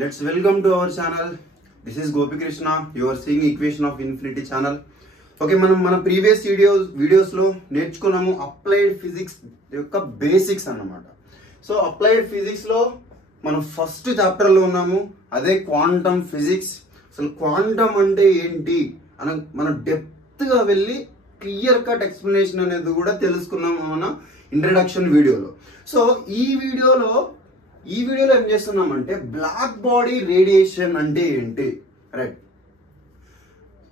Let's welcome to our channel. This is Gopi Krishna. You are seeing Equation of Infinity channel. Okay, మన previous videos లో నేర్చుకున్నాము applied physics యొక్క basics అన్నమాట. So applied physics లో మనం first chapter లో ఉన్నాము, అదే క్వాంటమ్ ఫిజిక్స్. అసలు క్వాంటమ్ అంటే ఏంటి అని మనం డెప్త్ గా వెళ్ళి క్లియర్ కట్ ఎక్స్ప్లెనేషన్ అనేది కూడా తెలుసుకున్నాము మన ఇంట్రడక్షన్ వీడియోలో. సో ఈ వీడియోలో ఏం చేస్తున్నామంటే బ్లాక్ బాడీ రేడియేషన్ అంటే ఏంటి, రైట్?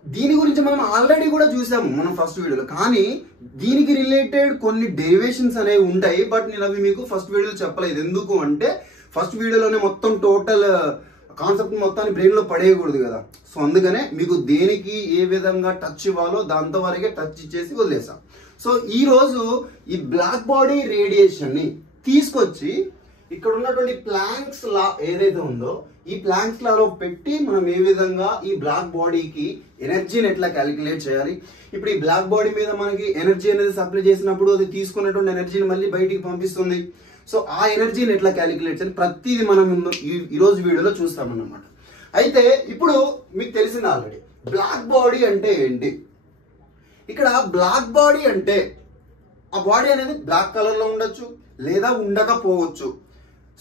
దీని గురించి మనం ఆల్రెడీ కూడా చూసాము మనం ఫస్ట్ వీడియోలో, కానీ దీనికి రిలేటెడ్ కొన్ని డెరివేషన్స్ అనేవి ఉంటాయి. బట్ నేను అవి మీకు ఫస్ట్ వీడియోలో చెప్పలేదు. ఎందుకు అంటే ఫస్ట్ వీడియోలోనే మొత్తం టోటల్ కాన్సెప్ట్ మొత్తాన్ని బ్రెయిన్ లో పడేయకూడదు కదా. సో అందుకనే మీకు దేనికి ఏ విధంగా టచ్ ఇవ్వాలో దాంతో వరకే టచ్ ఇచ్చేసి వదిలేసాం. సో ఈ రోజు ఈ బ్లాక్ బాడీ రేడియేషన్ ని తీసుకొచ్చి ఇక్కడ ఉన్నటువంటి ప్లాంక్స్ లా ఏదైతే ఉందో ఈ ప్లాంక్స్ లాలో పెట్టి మనం ఏ విధంగా ఈ బ్లాక్ బాడీకి ఎనర్జీని ఎట్లా క్యాలిక్యులేట్ చేయాలి, ఇప్పుడు ఈ బ్లాక్ బాడీ మీద మనకి ఎనర్జీ అనేది సప్లై చేసినప్పుడు అది తీసుకున్నటువంటి ఎనర్జీని మళ్ళీ బయటికి పంపిస్తుంది. సో ఆ ఎనర్జీని ఎట్లా క్యాలిక్యులేట్ చేయాలి ప్రతిదీ మనం ఈ రోజు వీడియోలో చూస్తామన్నమాట. అయితే ఇప్పుడు మీకు తెలిసింది ఆల్రెడీ బ్లాక్ బాడీ అంటే ఏంటి. ఇక్కడ బ్లాక్ బాడీ అంటే ఆ బాడీ అనేది బ్లాక్ కలర్ లో ఉండొచ్చు లేదా ఉండకపోవచ్చు.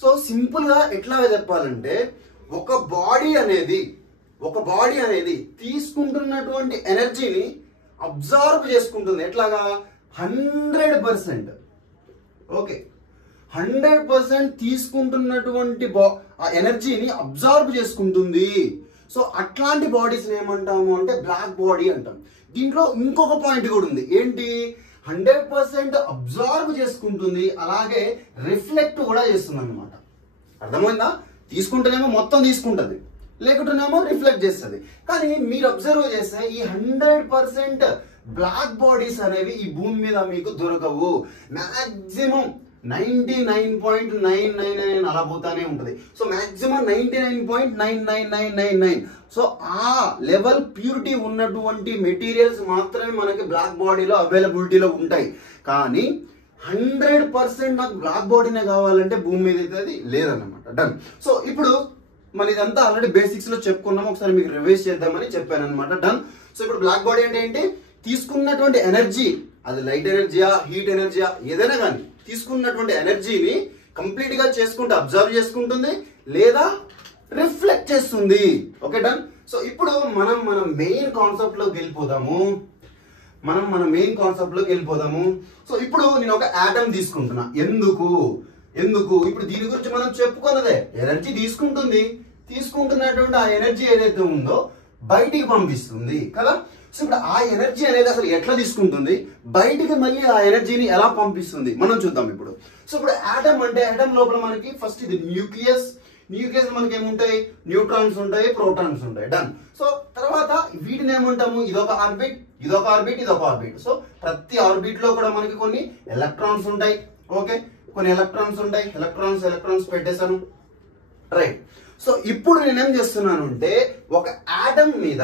సో సింపుల్ గా ఎట్లా చెప్పాలంటే ఒక బాడీ అనేది తీసుకుంటున్నటువంటి ఎనర్జీని అబ్జర్వ్ చేసుకుంటుంది. ఎట్లాగా 100%. ఓకే, 100% తీసుకుంటున్నటువంటి ఆ ఎనర్జీని అబ్జర్వ్ చేసుకుంటుంది. సో అట్లాంటి బాడీస్ ఏమంటాము అంటే బ్లాక్ బాడీ అంటాం. దీంట్లో ఇంకొక పాయింట్ కూడా ఉంది. ఏంటి? 100% అబ్జర్వ్ చేసుకుంటుంది, అలాగే రిఫ్లెక్ట్ కూడా చేస్తుంది అనమాట. అర్థమైందా? తీసుకుంటేనేమో మొత్తం తీసుకుంటుంది, లేకుంటేనేమో రిఫ్లెక్ట్ చేస్తుంది. కానీ మీరు అబ్జర్వ్ చేస్తే ఈ 100% బ్లాక్ బాడీస్ అనేవి ఈ భూమి మీద మీకు దొరకవు. మాక్సిమం 99.999 అలా పోతానే ఉంటుంది. So maximum 99.99999. సో ఆ లెవెల్ ప్యూరిటీ ఉన్నటువంటి మెటీరియల్స్ మాత్రమే మనకి బ్లాక్ బాడీలో అవైలబిలిటీలో ఉంటాయి. కానీ 100% నాకు బ్లాక్ బాడీనే కావాలంటే భూమి మీద అయితే అది లేదన్నమాట. డన్. సో ఇప్పుడు మన ఇదంతా ఆల్రెడీ బేసిక్స్ లో చెప్పుకున్నాము, ఒకసారి మీకు రివైజ్ చేద్దామని చెప్పాను అనమాట. డన్. సో ఇప్పుడు బ్లాక్ బాడీ అంటే ఏంటి? తీసుకున్నటువంటి ఎనర్జీ, అది లైట్ ఎనర్జీయా హీట్ ఎనర్జీయా ఏదైనా కానీ తీసుకున్నటువంటి ఎనర్జీని కంప్లీట్ గా చేసుకుంటే అబ్జర్వ్ చేసుకుంటుంది లేదా రిఫ్లెక్ట్ చేస్తుంది. Okay, done. సో ఇప్పుడు మన మెయిన్ కాన్సెప్ట్ లోకి వెళ్ళిపోదాము. సో ఇప్పుడు నేను ఒక ఆటమ్ తీసుకుంటున్నా. ఎందుకు ఇప్పుడు దీని గురించి మనం చెప్పుకున్నదే. ఎనర్జీ తీసుకుంటున్నటువంటి ఆ ఎనర్జీ ఏదైతే ఉందో బయటికి పంపిస్తుంది కదా. సో ఇప్పుడు ఆ ఎనర్జీ అనేది అసలు ఎట్లా తీసుకుంటుంది, బయటికి మళ్ళీ ఆ ఎనర్జీని ఎలా పంపిస్తుంది మనం చూద్దాం ఇప్పుడు. సో ఇప్పుడు ఆటమ్ అంటే ఆటమ్ లోపల మనకి ఫస్ట్ ఇది న్యూక్లియస్ మనకి ఏముంటాయి? న్యూట్రాన్స్ ఉంటాయి, ప్రోటాన్స్ ఉంటాయి. డన్. సో తర్వాత వీటిని ఏమంటాము? ఇదొక ఆర్బిట్. సో ప్రతి ఆర్బిట్ లో కూడా మనకి కొన్ని ఎలక్ట్రాన్స్ ఉంటాయి. ఓకే, కొన్ని ఎలక్ట్రాన్స్ ఉంటాయి. ఎలక్ట్రాన్స్ పెట్టేశాను, రైట్. సో ఇప్పుడు నేనేం చేస్తున్నాను అంటే ఒక ఆటమ్ మీద,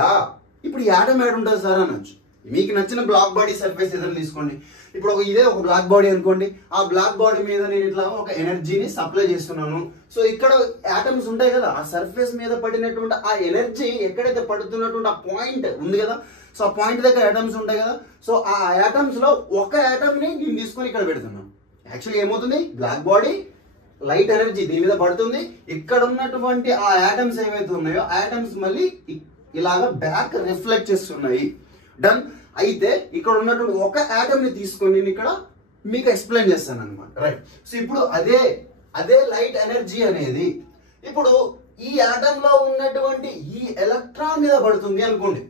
ఇప్పుడు ఈ ఆటమ్ ఏడు ఉంటుంది సార్ అనొచ్చు. మీకు నచ్చిన బ్లాక్ బాడీ సర్ఫేస్ ఏదైనా తీసుకోండి. ఇప్పుడు ఇదే ఒక బ్లాక్ బాడీ అనుకోండి. ఆ బ్లాక్ బాడీ మీద నేను ఇట్లా ఒక ఎనర్జీని సప్లై చేస్తున్నాను. సో ఇక్కడ ఆటమ్స్ ఉంటాయి కదా, ఆ సర్ఫేస్ మీద పడినటువంటి ఆ ఎనర్జీ ఎక్కడైతే పడుతున్నటువంటి ఆ పాయింట్ ఉంది కదా, సో ఆ పాయింట్ దగ్గర ఆటమ్స్ ఉంటాయి కదా. సో ఆ ఆటమ్స్ లో ఒక ఆటమ్ ని నేను తీసుకొని ఇక్కడ పెడుతున్నాను. యాక్చువల్లీ ఏమవుతుంది? బ్లాక్ బాడీ లైట్ ఎనర్జీ దీని మీద పడుతుంది. ఇక్కడ ఉన్నటువంటి ఆ ఆటమ్స్ ఏవైతే ఉన్నాయో ఆటమ్స్ మళ్ళీ ఇలాగా బ్యాక్ రిఫ్లెక్ట్ చేస్తున్నాయి. డన్. అయితే ఇక్కడ ఉన్నటువంటి ఒక ఆటమ్ ని తీసుకొని నేను ఇక్కడ మీకు ఎక్స్ప్లెయిన్ చేస్తాను అనమాట, రైట్. సో ఇప్పుడు అదే లైట్ ఎనర్జీ అనేది ఇప్పుడు ఈ ఆటమ్ లో ఉన్నటువంటి ఈ ఎలక్ట్రాన్ మీద పడుతుంది అనుకోండి.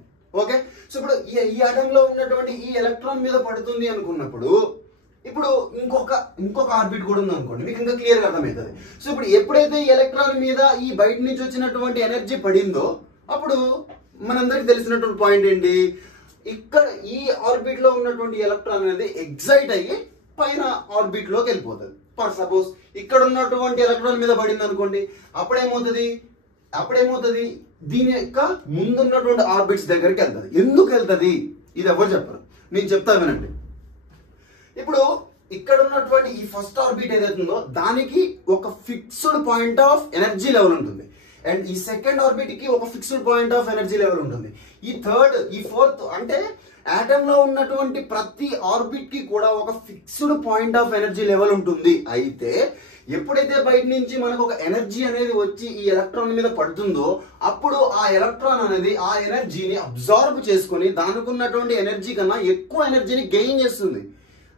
ఓకే, సో ఇప్పుడు ఈ ఆటమ్ లో ఉన్నటువంటి ఈ ఎలక్ట్రాన్ మీద పడుతుంది అనుకున్నప్పుడు ఇప్పుడు ఇంకొక ఆర్బిట్ కూడా ఉంది అనుకోండి, మీకు ఇంకా క్లియర్ గా అర్థమవుతుంది. సో ఇప్పుడు ఎప్పుడైతే ఈ ఎలక్ట్రాన్ మీద ఈ బయట నుంచి వచ్చినటువంటి ఎనర్జీ పడిందో అప్పుడు మనందరికి తెలిసినటువంటి పాయింట్ ఏంటి? ఇక్కడ ఈ ఆర్బిట్ లో ఉన్నటువంటి ఎలక్ట్రాన్ అనేది ఎగ్జైట్ అయ్యి పైన ఆర్బిట్ లోకి వెళ్ళిపోతుంది. ఫర్ సపోజ్ ఇక్కడ ఉన్నటువంటి ఎలక్ట్రాన్ మీద పడింది అనుకోండి, అప్పుడేమవుతుంది దీని యొక్క ముందున్నటువంటి ఆర్బిట్స్ దగ్గరికి వెళ్తుంది. ఎందుకు వెళ్తుంది ఇది ఎవరు చెప్పరు, నేను చెప్తా వినండి. ఇప్పుడు ఇక్కడ ఉన్నటువంటి ఈ ఫస్ట్ ఆర్బిట్ ఏదైతే ఉందో దానికి ఒక fixed point of energy level ఉంటుంది. అండ్ ఈ సెకండ్ ఆర్బిట్ కి ఒక fixed point of energy level ఉంటుంది. ఈ థర్డ్, ఈ ఫోర్త్, అంటే ఆటమ్ లో ఉన్నటువంటి ప్రతి ఆర్బిట్ కి కూడా ఒక fixed point of energy level ఉంటుంది. అయితే ఎప్పుడైతే బయట నుంచి మనకు ఒక ఎనర్జీ అనేది వచ్చి ఈ ఎలక్ట్రాన్ మీద పడుతుందో అప్పుడు ఆ ఎలక్ట్రాన్ అనేది ఆ ఎనర్జీని అబ్జార్బ్ చేసుకుని దానికి ఉన్నటువంటి ఎనర్జీ కన్నా ఎక్కువ ఎనర్జీని గెయిన్ చేస్తుంది.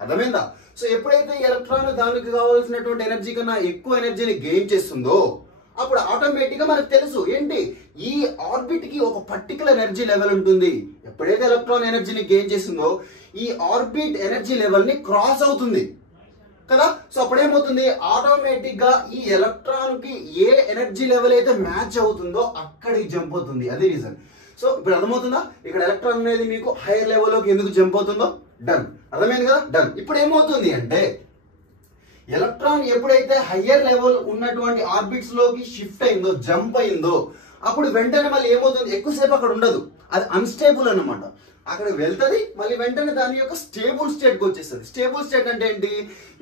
అర్థమైందా? సో ఎప్పుడైతే ఎలక్ట్రాన్ దానికి కావాల్సినటువంటి ఎనర్జీ కన్నా ఎక్కువ ఎనర్జీని గెయిన్ చేస్తుందో అప్పుడు ఆటోమేటిక్ గా మనకు తెలుసు ఏంటి, ఈ ఆర్బిట్ కి ఒక పర్టికులర్ ఎనర్జీ లెవెల్ ఉంటుంది. ఎప్పుడైతే ఎలక్ట్రాన్ ఎనర్జీని గెయిన్ చేస్తుందో ఈ ఆర్బిట్ ఎనర్జీ లెవెల్ ని క్రాస్ అవుతుంది కదా. సో అప్పుడేమవుతుంది, ఆటోమేటిక్ గా ఈ ఎలక్ట్రాన్ కి ఏ ఎనర్జీ లెవెల్ అయితే మ్యాచ్ అవుతుందో అక్కడికి జంప్ అవుతుంది. అదే రీజన్. సో ఇప్పుడు అర్థమవుతుందా ఇక్కడ ఎలక్ట్రాన్ అనేది మీకు హైయర్ లెవెల్లోకి ఎందుకు జంప్ అవుతుందో? డన్. అర్థమైంది కదా? డన్. ఇప్పుడు ఏమవుతుంది అంటే ఎలక్ట్రాన్ ఎప్పుడైతే హయ్యర్ లెవెల్ ఉన్నటువంటి ఆర్బిట్స్ లోకి షిఫ్ట్ అయిందో, జంప్ అయిందో, అప్పుడు వెంటనే మళ్ళీ ఏమవుతుంది, ఎక్కువసేపు అక్కడ ఉండదు, అది అన్స్టేబుల్ అన్నమాట. అక్కడికి వెళ్తుంది, మళ్ళీ వెంటనే దాని యొక్క స్టేబుల్ స్టేట్ కి వచ్చేస్తుంది. స్టేబుల్ స్టేట్ అంటే ఏంటి,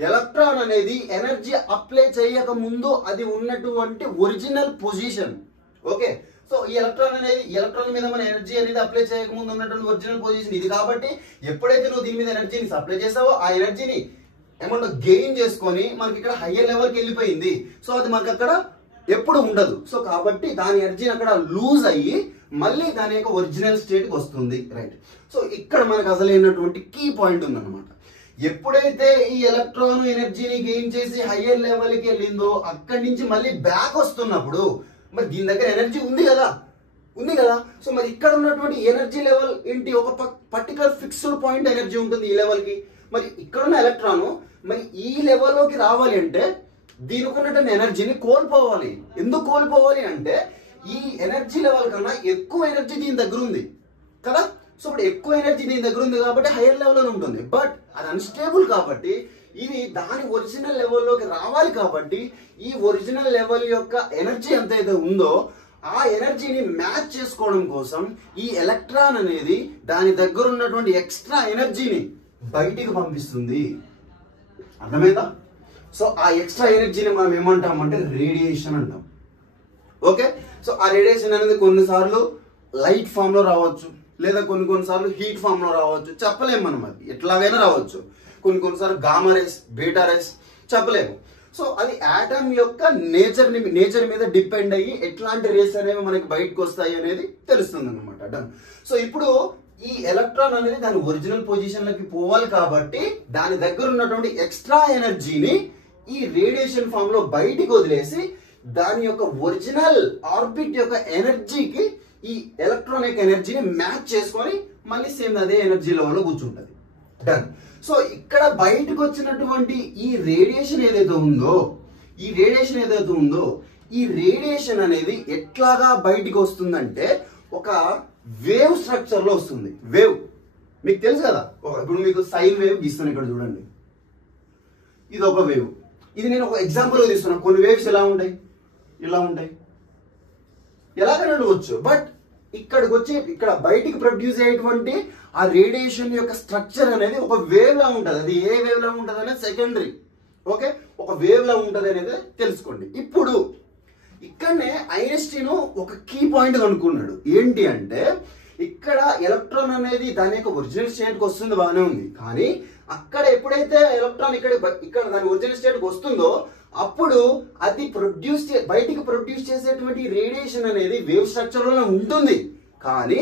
ఎలక్ట్రాన్ అనేది ఎనర్జీ అప్లై చేయక ముందు అది ఉన్నటువంటి ఒరిజినల్ పొజిషన్. ఓకే, సో ఈ ఎలక్ట్రాన్ అనేది, ఎలక్ట్రాన్ మీద మన ఎనర్జీ అనేది అప్లై చేయక ముందు ఉన్నటువంటి ఒరిజినల్ పొజిషన్ ఇది. కాబట్టి ఎప్పుడైతే నువ్వు దీని మీద ఎనర్జీని సప్లై చేసావో ఆ ఎనర్జీని అమౌంట్ గెయిన్ చేసుకొని మనకి ఇక్కడ హయ్యర్ లెవెల్కి వెళ్ళిపోయింది. సో అది మనకి అక్కడ ఎప్పుడు ఉండదు. సో కాబట్టి దాని ఎనర్జీ అక్కడ లూజ్ అయ్యి మళ్ళీ దాని యొక్క ఒరిజినల్ స్టేట్ కి వస్తుంది. రైట్. సో ఇక్కడ మనకు అసలైనటువంటి కీ పాయింట్ ఉందన్నమాట. ఎప్పుడైతే ఈ ఎలక్ట్రాన్ ఎనర్జీని గెయిన్ చేసి హయ్యర్ లెవెల్ కి వెళ్ళిందో అక్కడి నుంచి మళ్ళీ బ్యాక్ వస్తున్నప్పుడు మరి దీని దగ్గర ఎనర్జీ ఉంది కదా. సో మరి ఇక్కడ ఉన్నటువంటి ఎనర్జీ లెవెల్ ఏంటి, ఒక పర్టికులర్ ఫిక్స్డ్ పాయింట్ ఎనర్జీ ఉంటుంది ఈ లెవెల్ కి. మరి ఇక్కడ ఉన్న ఎలక్ట్రాన్ మరి ఈ లెవెల్లోకి రావాలి అంటే దీనికి ఉన్నటువంటి ఎనర్జీని కోల్పోవాలి. ఎందుకు కోల్పోవాలి అంటే ఈ ఎనర్జీ లెవెల్ కన్నా ఎక్కువ ఎనర్జీ దీని దగ్గర ఉంది కదా. సో ఇప్పుడు ఎక్కువ ఎనర్జీ దీని దగ్గర ఉంది కాబట్టి హైయర్ లెవెల్లో ఉంటుంది. బట్ అది అన్స్టేబుల్ కాబట్టి ఇది దాని ఒరిజినల్ లెవెల్లోకి రావాలి. కాబట్టి ఈ ఒరిజినల్ లెవెల్ యొక్క ఎనర్జీ ఎంతైతే ఉందో ఆ ఎనర్జీని మ్యాచ్ చేసుకోవడం కోసం ఈ ఎలక్ట్రాన్ అనేది దాని దగ్గర ఉన్నటువంటి ఎక్స్ట్రా ఎనర్జీని బయటికి పంపిస్తుంది. అర్థమైందా? సో ఆ ఎక్స్ట్రా ఎనర్జీని మనం ఏమంటామంటే రేడియేషన్ అంటాం. ఓకే, సో ఆ రేడియేషన్ అనేది కొన్నిసార్లు లైట్ ఫామ్ లో రావచ్చు, లేదా కొన్నిసార్లు హీట్ ఫామ్ లో రావచ్చు, చెప్పలేము మనం. అది ఎట్లాగైనా రావచ్చు. కొన్నిసార్లు గామా రేస్, బీటా రేస్, చెప్పలేము. సో అది ఆటమ్ యొక్క నేచర్ మీద డిపెండ్ అయ్యి ఎట్లాంటి రేస్ అనేవి మనకి బయటకు వస్తాయి అనేది తెలుస్తుంది అనమాట. డన్. సో ఇప్పుడు ఈ ఎలక్ట్రాన్ అనేది దాని ఒరిజినల్ పొజిషన్ లోకి పోవాలి కాబట్టి దాని దగ్గర ఉన్నటువంటి ఎక్స్ట్రా ఎనర్జీని ఈ రేడియేషన్ ఫామ్ లో బయటికి వదిలేసి దాని యొక్క ఒరిజినల్ ఆర్బిట్ యొక్క ఎనర్జీకి ఈ ఎలక్ట్రాన్ యొక్క ఎనర్జీని మ్యాచ్ చేసుకొని మళ్ళీ సేమ్ అదే ఎనర్జీ లెవెల్లో కూర్చుంటది. డన్. సో ఇక్కడ బయటకు వచ్చినటువంటి ఈ రేడియేషన్ ఏదైతే ఉందో ఈ రేడియేషన్ అనేది ఎట్లాగా బయటికి వస్తుందంటే ఒక వేవ్ స్ట్రక్చర్ లో వస్తుంది. వేవ్ మీకు తెలుసు కదా, ఇప్పుడు మీకు సైన్ వేవ్ గీస్తాను ఇక్కడ చూడండి. ఇది ఒక వేవ్. ఇది నేను ఒక ఎగ్జాంపుల్ తీస్తున్నా. కొన్ని వేవ్స్ ఎలా ఉంటాయి, ఇలా ఉంటాయి, ఎలాగైనా ఉండవచ్చు. బట్ ఇక్కడికి వచ్చి ఇక్కడ బయటికి ప్రొడ్యూస్ అయ్యేటువంటి ఆ రేడియేషన్ యొక్క స్ట్రక్చర్ అనేది ఒక వేవ్ లా ఉంటుంది. అది ఏ వేవ్ లా ఉంటుంది అనేది సెకండరీ. ఓకే, ఒక వేవ్ లా ఉంటుంది అనేది తెలుసుకోండి. ఇప్పుడు ఇక్కడనే ఐన్స్టీన్ ఒక కీ పాయింట్ కనుక్కున్నాడు. ఏంటి అంటే ఇక్కడ ఎలక్ట్రాన్ అనేది దాని యొక్క ఒరిజినల్ స్టేట్ కి వస్తుంది, బాగానే ఉంది. కానీ అక్కడ ఎప్పుడైతే ఎలక్ట్రాన్ ఇక్కడ దాని ఒరిజినల్ స్టేట్ కి వస్తుందో అప్పుడు అది బయటికి ప్రొడ్యూస్ చేసేటువంటి రేడియేషన్ అనేది వేవ్ స్ట్రక్చర్ లో ఉంటుంది. కానీ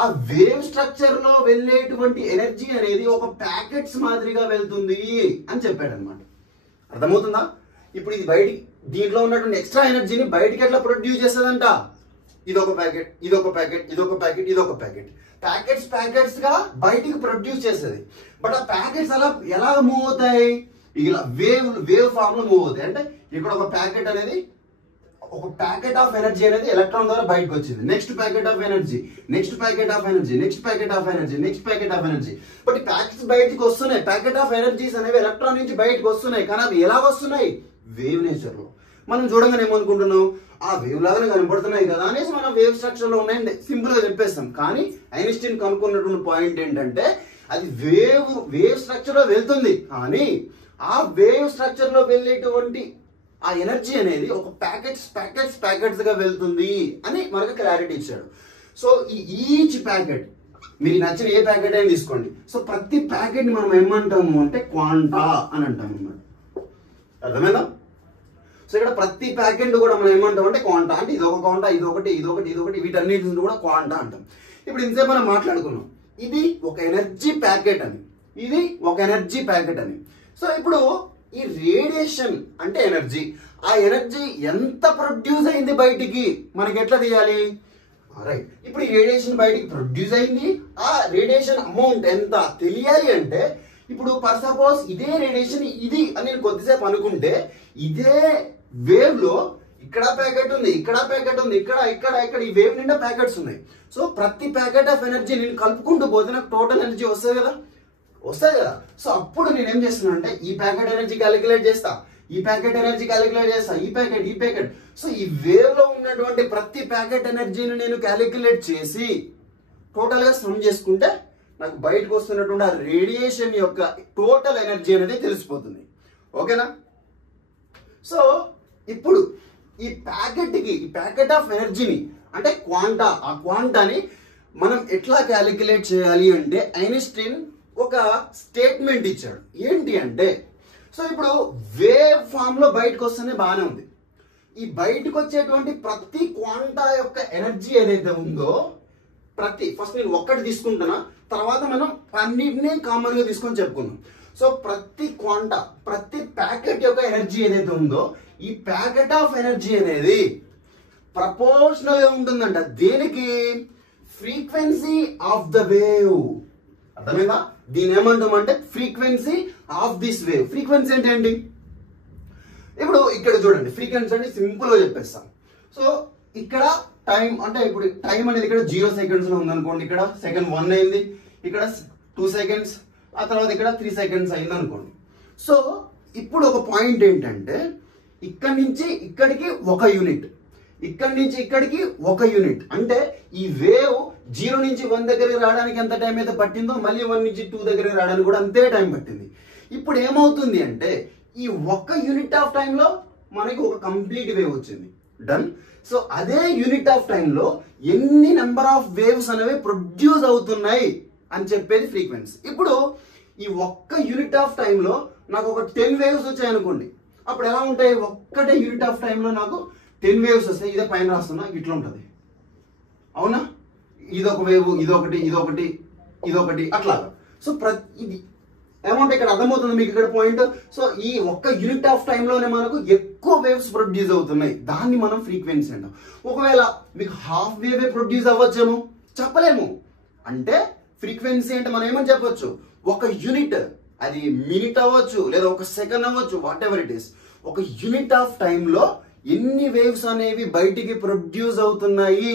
ఆ వేవ్ స్ట్రక్చర్ లో వెళ్ళేటువంటి ఎనర్జీ అనేది ఒక ప్యాకెట్స్ మాదిరిగా వెళ్తుంది అని చెప్పాడు అనమాట. అర్థమవుతుందా? ఇప్పుడు ఇది బయటికి దీంట్లో ఉన్నటువంటి ఎక్స్ట్రా ఎనర్జీని బయటికి ఎట్లా ప్రొడ్యూస్ చేస్తుందంట, ఇదొక ప్యాకెట్, ఇదొక ప్యాకెట్, ఇదొక ప్యాకెట్, ఇదొక ప్యాకెట్, ప్యాకెట్స్ గా బయటికి ప్రొడ్యూస్ చేస్తుంది. బట్ ఆ ప్యాకెట్స్ అలా ఎలా మూవ్ అవుతాయి, ఇలా వేవ్ ఫామ్ లో మూవ్ అవుతాయి. అంటే ఇక్కడ ఒక ప్యాకెట్ అనేది, ఒక ప్యాకెట్ ఆఫ్ ఎనర్జీ అనేది ఎలక్ట్రాన్ ద్వారా బయటకు వచ్చింది. Next packet of energy, next packet of energy, next packet of energy, next packet of energy. But ఈ ప్యాకెట్స్ బయటకు వస్తున్నాయి, ప్యాకెట్ ఆఫ్ ఎనర్జీస్ అనేవి ఎలక్ట్రాన్ నుంచి బయటకు వస్తున్నాయి. కానీ అవి ఎలా వస్తున్నాయి, వేవ్ నేచర్ లో. మనం చూడగానే ఏమనుకుంటున్నాం, ఆ వేవ్ లాగానే కనపడుతున్నాయి కదా అనేసి మనం వేవ్ స్ట్రక్చర్ లో ఉన్నాయండి సింపుల్ గా చెప్పేస్తాం. కానీ ఐన్స్టీన్ కనుక్కున్నటువంటి పాయింట్ ఏంటంటే అది వేవ్ స్ట్రక్చర్ లో వెళ్తుంది. కానీ ఆ వేవ్ స్ట్రక్చర్ లో వెళ్ళేటువంటి ఆ ఎనర్జీ అనేది ఒక ప్యాకెట్స్ గా వెళ్తుంది అని మనకు క్లారిటీ ఇచ్చాడు. సో ఈచ్ ప్యాకెట్ మీకు నచ్చిన ఏ ప్యాకెట్ అయినా తీసుకోండి. సో ప్రతి ప్యాకెట్ ని మనం ఏమంటాము అంటే క్వాంటా అని అంటాము అన్నమాట. అర్థమైందా? సో ఇక్కడ ప్రతి ప్యాకెట్ కూడా మనం ఏమంటాం అంటే క్వాంటా, అంటే ఇది ఒక క్వాంటా, ఇదొకటి వీటన్నిటిని కూడా క్వాంటా అంటాం. ఇప్పుడు ఇంతసేపు మనం మాట్లాడుకున్నాం ఇది ఒక ఎనర్జీ ప్యాకెట్ అని, ఇది ఒక ఎనర్జీ ప్యాకెట్ అని. సో ఇప్పుడు ఈ రేడియేషన్ అంటే ఎనర్జీ, ఆ ఎనర్జీ ఎంత ప్రొడ్యూస్ అయింది బయటికి మనకి ఎట్లా తీయాలి? రైట్, ఇప్పుడు ఈ రేడియేషన్ బయటికి ప్రొడ్యూస్ అయింది, ఆ రేడియేషన్ అమౌంట్ ఎంత తెలియాలి అంటే ఇప్పుడు ఫర్ సపోజ్ ఇదే రేడియేషన్ ఇది అని నేను కొద్దిసేపు అనుకుంటే ఇదే వేవ్ లో ఇక్కడ ప్యాకెట్ ఉంది, ఇక్కడ ప్యాకెట్ ఉంది, ఇక్కడ ఈ వేవ్ నిండా ప్యాకెట్స్ ఉన్నాయి. సో ప్రతి ప్యాకెట్ ఆఫ్ ఎనర్జీ నేను కలుపుకుంటూ పోతే నాకు టోటల్ ఎనర్జీ వస్తుంది కదా. సో అప్పుడు నేను ఏం చేస్తున్నా అంటే ఈ ప్యాకెట్ ఎనర్జీ క్యాలిక్యులేట్ చేస్తా, ఈ ప్యాకెట్ ఎనర్జీ క్యాలిక్యులేట్ చేస్తా, ఈ ప్యాకెట్. సో ఈ వేవ్ లో ఉన్నటువంటి ప్రతి ప్యాకెట్ ఎనర్జీని నేను క్యాలిక్యులేట్ చేసి టోటల్ గా సమ్ చేసుకుంటే నాకు బయటకు వస్తున్నటువంటి ఆ రేడియేషన్ యొక్క టోటల్ ఎనర్జీ అనేది తెలిసిపోతుంది. ఓకేనా? సో ఇప్పుడు ఈ ప్యాకెట్ ఆఫ్ ఎనర్జీని అంటే క్వాంటా, ఆ క్వాంటాని మనం ఎట్లా క్యాలిక్యులేట్ చేయాలి అంటే ఐన్స్టీన్ ఒక స్టేట్మెంట్ ఇచ్చాడు. ఏంటి అంటే సో ఇప్పుడు వేవ్ ఫామ్ లో బయటకు వస్తేనే బాగానే ఉంది. ఈ బయటకు వచ్చేటువంటి ప్రతి క్వాంటా యొక్క ఎనర్జీ ఏదైతే ఉందో ఫస్ట్ నేను ఒక్కటి తీసుకుంటున్నా, తర్వాత మనం అన్నిటినీ కామన్ గా తీసుకొని చెప్పుకుందాం. సో ప్రతి క్వాంటా, ప్రతి ప్యాకెట్ యొక్క ఎనర్జీ ఏదైతే ఉందో ఈ ప్యాకెట్ ఆఫ్ ఎనర్జీ అనేది ప్రపోర్షనల్ గా ఉంటుందంట. దేనికి? Frequency of the wave. అర్థమైందా? దీని ఏమంటాం అంటే frequency of this wave. Frequency అంటే ఏంటి? ఇప్పుడు ఇక్కడ చూడండి, ఫ్రీక్వెన్సీ అంటే సింపుల్ గా చెప్పేస్తాం. సో ఇక్కడ టైం అంటే ఇప్పుడు టైం అనేది ఇక్కడ 0 seconds లో ఉందనుకోండి, ఇక్కడ సెకండ్ 1 అయింది, ఇక్కడ 2 seconds, ఆ తర్వాత ఇక్కడ 3 seconds అయింది అనుకోండి. సో ఇప్పుడు ఒక పాయింట్ ఏంటంటే ఇక్కడి నుంచి ఇక్కడికి 1 యూనిట్, ఇక్కడి నుంచి ఇక్కడికి 1 యూనిట్. అంటే ఈ వేవ్ 0 నుంచి 1 దగ్గరికి రావడానికి ఎంత టైం అయితే పట్టిందో మళ్ళీ 1 నుంచి 2 దగ్గరికి రావడానికి కూడా అంతే టైం పట్టింది. ఇప్పుడు ఏమవుతుంది అంటే ఈ 1 యూనిట్ ఆఫ్ టైంలో మనకి ఒక కంప్లీట్ వేవ్ వచ్చింది. డన్. సో అదే యూనిట్ ఆఫ్ టైంలో ఎన్ని నెంబర్ ఆఫ్ వేవ్స్ అనేవి ప్రొడ్యూస్ అవుతున్నాయి అని చెప్పేది ఫ్రీక్వెన్సీ. ఇప్పుడు ఈ 1 యూనిట్ ఆఫ్ టైంలో నాకు ఒక 10 వేవ్స్ వచ్చాయి అనుకోండి, అప్పుడు ఎలా ఉంటాయి? ఒక్కటే యూనిట్ ఆఫ్ టైంలో నాకు 10 వేవ్స్ వస్తాయి. ఇదే పైన రాస్తున్నా, ఇట్లా ఉంటుంది. అవునా? ఇదొక వేవ్, ఇదొకటి అట్లాగా. సో ఇది ఏమంటే ఇక్కడ అర్థమవుతుంది మీకు ఇక్కడ పాయింట్. సో ఈ 1 యూనిట్ ఆఫ్ టైంలోనే మనకు ఎక్కువ వేవ్స్ ప్రొడ్యూస్ అవుతున్నాయి, దాన్ని మనం ఫ్రీక్వెన్సీ అంటాం. ఒకవేళ మీకు హాఫ్ వేవ్ ప్రొడ్యూస్ అవ్వచ్చేమో, చెప్పలేము. అంటే ఫ్రీక్వెన్సీ అంటే మనం ఏమని చెప్పొచ్చు? 1 యూనిట్, అది మినిట్ అవ్వచ్చు లేదా 1 సెకండ్ అవ్వచ్చు, what ever it is, 1 unit of టైంలో ఎన్ని వేవ్స్ అనేవి బయటికి ప్రొడ్యూస్ అవుతున్నాయి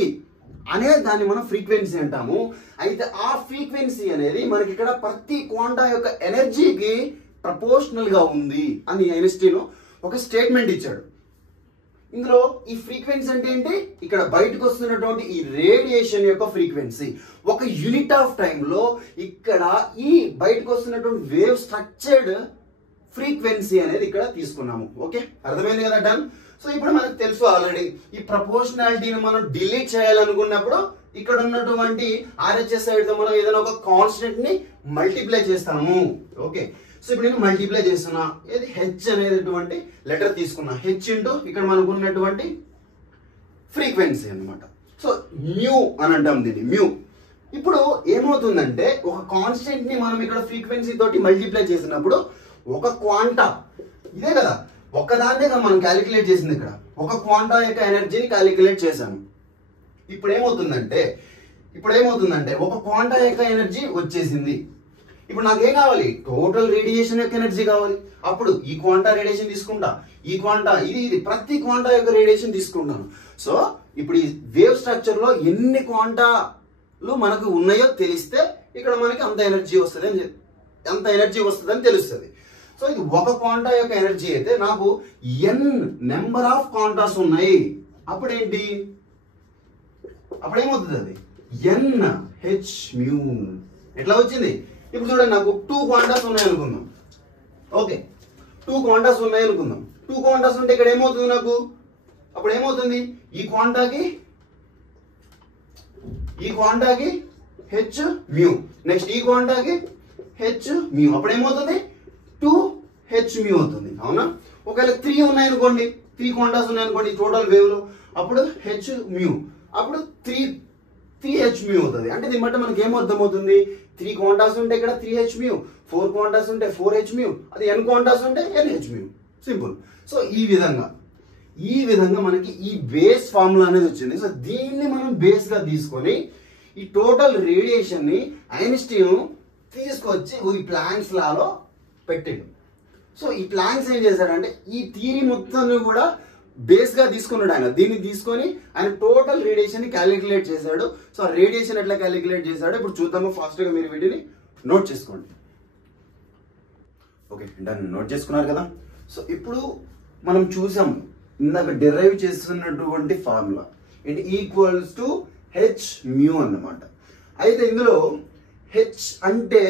అనే దాన్ని మనం ఫ్రీక్వెన్సీ అంటాము. అయితే ఆ ఫ్రీక్వెన్సీ అనేది మనకి ఇక్కడ ప్రతి క్వాంటా యొక్క ఎనర్జీకి ప్రపోర్షనల్ గా ఉంది అని ఐన్స్టీన్ ఒక స్టేట్మెంట్ ఇచ్చాడు. ఇందులో ఈ ఫ్రీక్వెన్సీ అంటే ఏంటి? ఇక్కడ బయటకు వస్తున్నటువంటి ఈ రేడియేషన్ యొక్క ఫ్రీక్వెన్సీ. 1 యూనిట్ ఆఫ్ టైంలో ఇక్కడ ఈ బయటకు వస్తున్నటువంటి వేవ్ స్ట్రక్చర్డ్ ఫ్రీక్వెన్సీ అనేది ఇక్కడ తీసుకున్నాము. ఓకే, అర్థమైంది కదా? డన్. సో ఇప్పుడు మనకు తెలుసు ఆల్రెడీ ఈ ప్రపోర్షనాలిటీని మనం డిలీట్ చేయాలనుకున్నప్పుడు ఇక్కడ ఉన్నటువంటి RHS సైడ్ తో మనం ఏదైనా ఒక కాన్స్టెంట్ ని మల్టిప్లై చేస్తాము. ఓకే, సో ఇప్పుడు నేను మల్టిప్లై చేస్తున్నా, ఇది హెచ్ అనేటువంటి లెటర్ తీసుకున్నా, హెచ్ ఇంటూ ఇక్కడ మనకు ఉన్నటువంటి ఫ్రీక్వెన్సీ అన్నమాట. సో మ్యూ అని అంటాం దీన్ని, మ్యూ. ఇప్పుడు ఏమవుతుందంటే ఒక కాన్స్టెంట్ ని మనం ఇక్కడ ఫ్రీక్వెన్సీ తోటి మల్టిప్లై చేసినప్పుడు ఒక క్వాంటా, ఇదే కదా ఒక్కదాన్నే మనం క్యాలిక్యులేట్ చేసింది, ఇక్కడ ఒక క్వాంటా యొక్క ఎనర్జీని క్యాలిక్యులేట్ చేశాను. ఇప్పుడు ఏమవుతుందంటే ఒక క్వాంటా యొక్క ఎనర్జీ వచ్చేసింది. ఇప్పుడు నాకేం కావాలి? టోటల్ రేడియేషన్ యొక్క ఎనర్జీ కావాలి. అప్పుడు ఈ క్వాంటా రేడియేషన్ తీసుకుంటా, ఈ క్వాంటా ఇది ప్రతి క్వాంటా యొక్క రేడియేషన్ తీసుకుంటాను. సో ఇప్పుడు ఈ వేవ్ స్ట్రక్చర్ లో ఎన్ని క్వాంటాలు మనకు ఉన్నాయో తెలిస్తే ఇక్కడ మనకి అంత ఎనర్జీ వస్తుందని తెలుస్తుంది. సో ఇది ఒక క్వాంటా యొక్క ఎనర్జీ అయితే నాకు n నెంబర్ ఆఫ్ క్వాంటాస్ ఉన్నాయి. అప్పుడేంటి? అప్పుడేమవుతుంది? అది NH మ్యూ. ఎట్లా వచ్చింది? ఇప్పుడు చూడండి, నాకు 2 క్వాంటాస్ ఉన్నాయి అనుకుందాం. ఓకే, 2 క్వాంటాస్ ఉన్నాయి అనుకుందాం. 2 క్వాంటాస్ ఉంటే ఇక్కడ ఏమవుతుంది నాకు, అప్పుడు ఏమవుతుంది ఈ క్వాంటాకి హెచ్ మ్యూ, నెక్స్ట్ ఈ క్వాంటాకి హెచ్ మ్యూ, అప్పుడు ఏమవుతుంది 2h మ్యూ అవుతుంది. అవునా? ఒకవేళ 3 ఉన్నాయనుకోండి, 3 క్వాంటాస్ ఉన్నాయనుకోండి టోటల్ వేవ్ లో, అప్పుడు హెచ్ మ్యూ, అప్పుడు 3h మ్యూ అవుతుంది. అంటే దీన్ని బట్టి మనకి ఏం అర్థమవుతుంది, 3 క్వాంటాస్ ఉంటే ఇక్కడ 3h మ్యూ, 4 క్వాంటాస్ ఉంటే 4h మ్యూ, అది n క్వాంటాస్ ఉంటే nh మ్యూ. సింపుల్. సో ఈ విధంగా మనకి ఈ బేస్ ఫార్ములా అనేది వచ్చింది. సో దీన్ని మనం బేస్ గా తీసుకొని ఈ టోటల్ రేడియేషన్ ని ఐన్స్టీన్ తీసుకొచ్చి ఈ ప్లాంక్స్ లాలో పెట్టిండు. సో ఈ ప్లాంక్స్ ఏం చేశాడంటే ఈ థియరీ మొత్తాన్ని కూడా బేస్ గా తీసుకున్నాడు ఆయన. దీన్ని తీసుకొని ఆయన టోటల్ రేడియేషన్ ని క్యాలిక్యులేట్ చేశాడు. సో ఆ రేడియేషన్ ఎట్లా క్యాలిక్యులేట్ చేశాడు ఇప్పుడు చూద్దాము. ఫాస్ట్ గా మీరు వీటిని నోట్ చేసుకోండి. ఓకే, దాన్ని నోట్ చేసుకున్నారు కదా. సో ఇప్పుడు మనం చూసాము ఇందాక డెరైవ్ చేస్తున్నటువంటి ఫార్ములా ఏంటి, ఈక్వల్స్ టు హెచ్ మ్యూ అన్నమాట. అయితే ఇందులో హెచ్ అంటే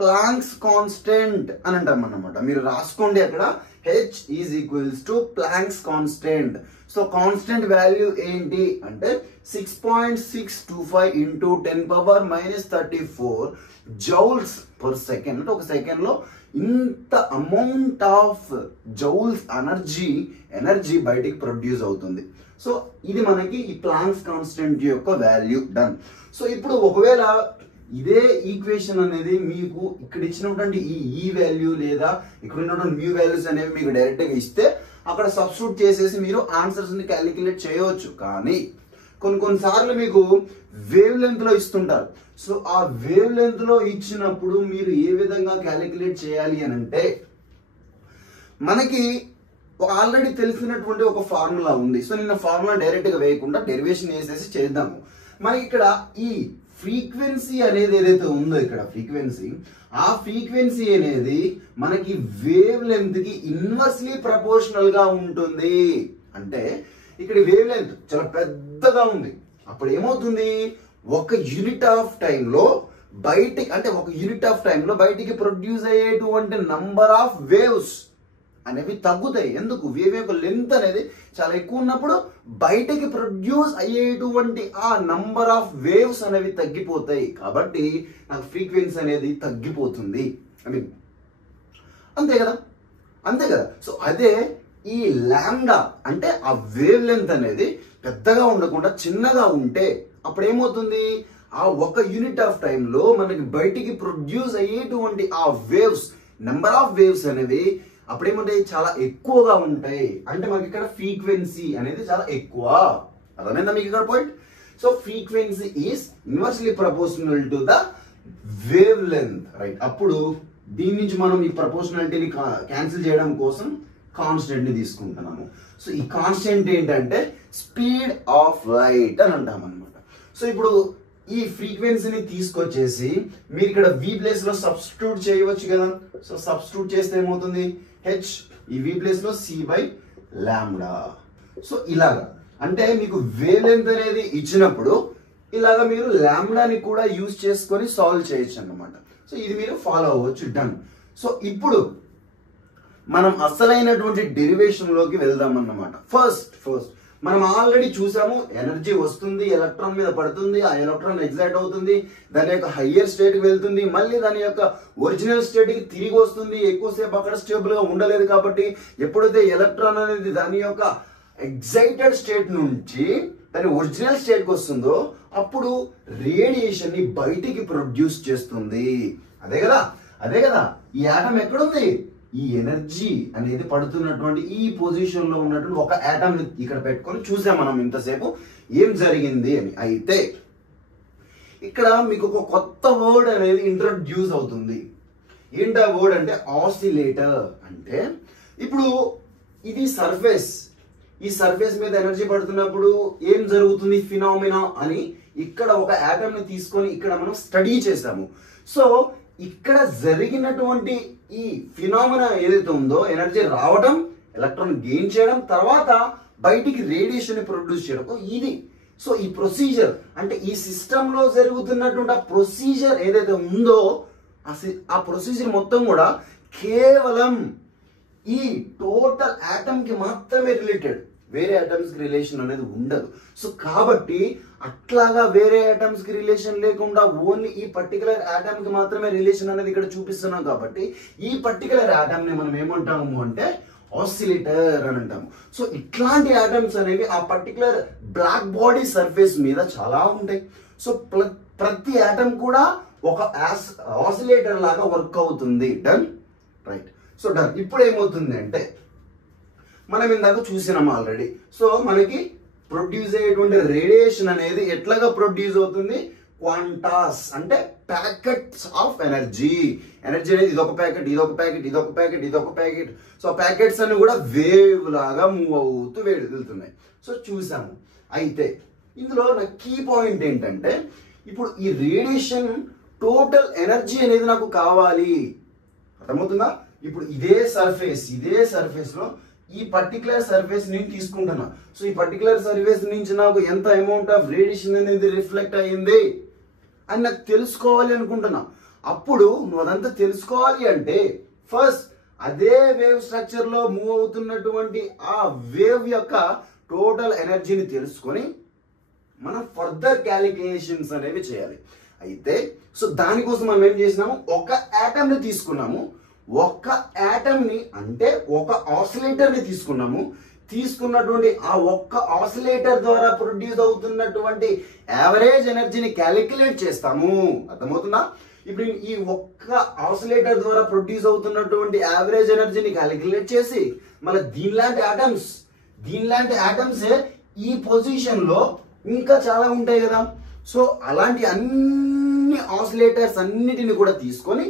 ప్లాంక్స్ కాన్స్టెంట్ అని అంటాం అన్నమాట. మీరు రాసుకోండి అక్కడ, H is equals to planks constant. So constant value ఏంటి అంటే 6.625 ఇంటూ 10⁻⁻34 జౌల్స్ పర్ సెకండ్. అంటే ఒక సెకండ్ లో ఇంత అమౌంట్ ఆఫ్ జౌల్స్ ఎనర్జీ బయటికి ప్రొడ్యూస్ అవుతుంది. సో ఇది మనకి ఈ ప్లాంక్స్ కాన్స్టెంట్ యొక్క వాల్యూ. డన్. సో ఇప్పుడు ఒకవేళ ఇదే ఈక్వేషన్ అనేది మీకు ఇక్కడ ఇచ్చినటువంటి ఈ వాల్యూ లేదా ఇక్కడ ఉన్నటువంటి మ్యూ వాల్యూస్ అనేవి మీకు డైరెక్ట్ గా ఇస్తే అక్కడ సబ్స్టిట్యూట్ చేసేసి మీరు ఆన్సర్స్ ని క్యాలిక్యులేట్ చేయవచ్చు. కానీ కొన్నిసార్లు మీకు వేవ్ లెంత్ లో ఇస్తుంటారు. సో ఆ వేవ్ లెంత్ లో ఇచ్చినప్పుడు మీరు ఏ విధంగా క్యాలిక్యులేట్ చేయాలి అని అంటే మనకి ఆల్రెడీ తెలిసినటువంటి ఒక ఫార్ములా ఉంది. సో నిన్న ఫార్ములా డైరెక్ట్ గా వేయకుండా డెరివేషన్ వేసేసి చేద్దాము. మనకి ఇక్కడ ఈ ఫ్రీక్వెన్సీ అనేది ఏదైతే ఉందో ఇక్కడ ఆ ఫ్రీక్వెన్సీ అనేది మనకి వేవ్ లెంత్ కి ఇన్వర్స్లీ ప్రపోర్షనల్ గా ఉంటుంది. అంటే ఇక్కడ వేవ్ లెంత్ చాలా పెద్దగా ఉంది. అప్పుడు ఏమవుతుంది, ఒక యూనిట్ ఆఫ్ టైంలో బయటికి ప్రొడ్యూస్ అయ్యేటువంటి నంబర్ ఆఫ్ వేవ్స్ అనేవి తగ్గుతాయి. ఎందుకు, వేవ్ యొక్క లెంత్ అనేది చాలా ఎక్కువ ఉన్నప్పుడు బయటికి ప్రొడ్యూస్ అయ్యేటువంటి ఆ నంబర్ ఆఫ్ వేవ్స్ అనేవి తగ్గిపోతాయి. కాబట్టి నాకు ఫ్రీక్వెన్సీ అనేది తగ్గిపోతుంది. అంతే కదా. సో అదే ఈ లాంబ్డా అంటే ఆ వేవ్ లెంత్ అనేది పెద్దగా ఉండకుండా చిన్నగా ఉంటే అప్పుడు ఏమవుతుంది, ఆ ఒక యూనిట్ ఆఫ్ టైంలో మనకి బయటికి ప్రొడ్యూస్ అయ్యేటువంటి ఆ వేవ్స్ నెంబర్ ఆఫ్ వేవ్స్ అనేవి అప్పుడేమంటాయి, చాలా ఎక్కువగా ఉంటాయి. అంటే మనకి ఇక్కడ ఫ్రీక్వెన్సీ అనేది చాలా ఎక్కువ. అర్థమైందా మీకు ఇక్కడ point? So frequency is inversely proportional to the wave length, right? అప్పుడు దీని నుంచి మనం ఈ ప్రపోర్షనాలిటీని క్యాన్సిల్ చేయడం కోసం కాన్స్టెంట్ ని తీసుకుంటున్నాము. సో ఈ కాన్స్టెంట్ ఏంటంటే స్పీడ్ ఆఫ్ లైట్ అని అంటాం అనమాట. సో ఇప్పుడు ఈ ఫ్రీక్వెన్సీని తీసుకొచ్చేసి మీరు ఇక్కడ v ప్లేస్ లో సబ్స్టిట్యూట్ చేయవచ్చు కదా. సో సబ్స్టిట్యూట్ చేస్తే ఏమవుతుంది, హెచ్ ఈ v ప్లేస్ లో c/λ. సో ఇలాగా అంటే మీకు వేవ్ లెంత్ అనేది ఇచ్చినప్పుడు ఇలాగా మీరు లాంబ్డాని కూడా యూజ్ చేసుకొని సాల్వ్ చేయొచ్చు అన్నమాట. సో ఇది మీరు ఫాలో అవ్వచ్చు. డన్. సో ఇప్పుడు మనం అసలైనటువంటి డెరివేషన్ లోకి వెళ్దాం అన్నమాట. ఫస్ట్ మనం ఆల్రెడీ చూసాము, ఎనర్జీ వస్తుంది, ఎలక్ట్రాన్ మీద పడుతుంది, ఆ ఎలక్ట్రాన్ ఎగ్జైట్ అవుతుంది, దాని యొక్క హయ్యర్ స్టేట్ కి వెళ్తుంది, మళ్ళీ దాని యొక్క ఒరిజినల్ స్టేట్ కి తిరిగి వస్తుంది. ఎక్కువసేపు అక్కడ స్టేబుల్ గా ఉండలేదు కాబట్టి ఎప్పుడైతే ఎలక్ట్రాన్ అనేది దాని యొక్క ఎగ్జైటెడ్ స్టేట్ నుంచి దాని ఒరిజినల్ స్టేట్ కి వస్తుందో అప్పుడు రేడియేషన్ ని బయటికి ప్రొడ్యూస్ చేస్తుంది. అదే కదా ఈ ఆటం ఎక్కడుంది, ఈ ఎనర్జీ అనేది పడుతున్నటువంటి ఈ పొజిషన్ లో ఉన్నటువంటి ఒక ఆటం ఇక్కడ పెట్టుకొని చూసాం మనం ఇంతసేపు ఏం జరిగింది అని. అయితే ఇక్కడ మీకు ఒక కొత్త వర్డ్ అనేది ఇంట్రడ్యూస్ అవుతుంది. ఏంటి ఆ వర్డ్ అంటే ఆసిలేటర్. అంటే ఇప్పుడు ఇది సర్ఫేస్, ఈ సర్ఫేస్ మీద ఎనర్జీ పడుతున్నప్పుడు ఏం జరుగుతుంది ఫినామినా అని ఇక్కడ ఒక ఆటమ్ ని తీసుకొని ఇక్కడ మనం స్టడీ చేసాము. సో ఇక్కడ జరిగినటువంటి ఈ ఫినామినా ఏదైతే ఉందో, ఎనర్జీ రావడం, ఎలక్ట్రాన్ గెయిన్ చేయడం, తర్వాత బయటికి రేడియేషన్ ని ప్రొడ్యూస్ చేయడం, ఇది. సో ఈ ప్రొసీజర్ అంటే ఈ సిస్టమ్ లో జరుగుతున్నటువంటి ఆ ప్రొసీజర్ ఏదైతే ఉందో ఆ ప్రొసీజర్ మొత్తం కూడా కేవలం ఈ టోటల్ ఆటమ్ కి మాత్రమే రిలేటెడ్, వేరే ఆటమ్స్ కి రిలేషన్ అనేది ఉండదు. సో కాబట్టి అట్లాగా వేరే ఆటమ్స్ కి రిలేషన్ లేకుండా ఓన్లీ ఈ పర్టికులర్ ఆటమ్ కి మాత్రమే రిలేషన్ అనేది ఇక్కడ చూపిస్తున్నాం. కాబట్టి ఈ పర్టికులర్ ఆటమ్ ని మనం ఏమంటాము అంటే ఆసిలేటర్ అని అంటాము. సో ఇట్లాంటి ఆటమ్స్ అనేవి ఆ పర్టికులర్ బ్లాక్ బాడీ సర్ఫేస్ మీద చాలా ఉంటాయి. సో ప్రతి ఆటమ్ కూడా ఒక ఆసిలేటర్ లాగా వర్క్ అవుతుంది. Done, right. So done. ఇప్పుడు ఏమవుతుంది అంటే మనం ఇందాక చూసినాం ఆల్రెడీ. సో మనకి ప్రొడ్యూస్ అయ్యేటువంటి రేడియేషన్ అనేది ఎట్లాగా ప్రొడ్యూస్ అవుతుంది? క్వాంటాస్ అంటే ప్యాకెట్స్ ఆఫ్ ఎనర్జీ. ఎనర్జీ అనేది ఇదొక ప్యాకెట్, ఇదొక ప్యాకెట్, ఇదొక ప్యాకెట్, ఇదొక ప్యాకెట్. సో ప్యాకెట్స్ అన్ని కూడా వేవ్ లాగా మూవ్ అవుతూ వెళ్తున్నాయి. సో చూసాము. అయితే ఇందులో నా కీ పాయింట్ ఏంటంటే ఇప్పుడు ఈ రేడియేషన్ టోటల్ ఎనర్జీ అనేది నాకు కావాలి. అర్థమవుతుందా? ఇప్పుడు ఇదే సర్ఫేస్ లో ఈ పర్టికులర్ సర్ఫేస్ నేను తీసుకుంటున్నా. సో ఈ పర్టికులర్ సర్ఫేస్ నుంచి నాకు ఎంత అమౌంట్ ఆఫ్ రేడియేషన్ అనేది రిఫ్లెక్ట్ అయ్యింది అని నాకు తెలుసుకోవాలి అనుకుంటున్నా. అప్పుడు నువ్వు అదంతా తెలుసుకోవాలి అంటే ఫస్ట్ అదే వేవ్ స్ట్రక్చర్ లో మూవ్ అవుతున్నటువంటి ఆ వేవ్ యొక్క టోటల్ ఎనర్జీని తెలుసుకొని మనం ఫర్దర్ క్యాలిక్యులేషన్స్ అనేవి చేయాలి. అయితే సో దానికోసం మనం ఏం చేసినాము, ఒక ఆటమ్ ని తీసుకున్నాము. ఒక్క ఆటమ్ ని అంటే ఒక ఆసిలేటర్ ని తీసుకున్నటువంటి ఆ ఒక్క ఆసిలేటర్ ద్వారా ప్రొడ్యూస్ అవుతున్నటువంటి యావరేజ్ ఎనర్జీని క్యాలిక్యులేట్ చేస్తాము. అర్థమవుతుందా? ఇప్పుడు ఈ ఒక్క ఆసిలేటర్ ద్వారా ప్రొడ్యూస్ అవుతున్నటువంటి యావరేజ్ ఎనర్జీని క్యాలిక్యులేట్ చేసి మళ్ళీ దీనిలాంటి ఆటమ్స్ ఈ పొజిషన్ లో ఇంకా చాలా ఉంటాయి కదా. సో అలాంటి అన్ని ఆసిలేటర్స్ అన్నిటిని కూడా తీసుకొని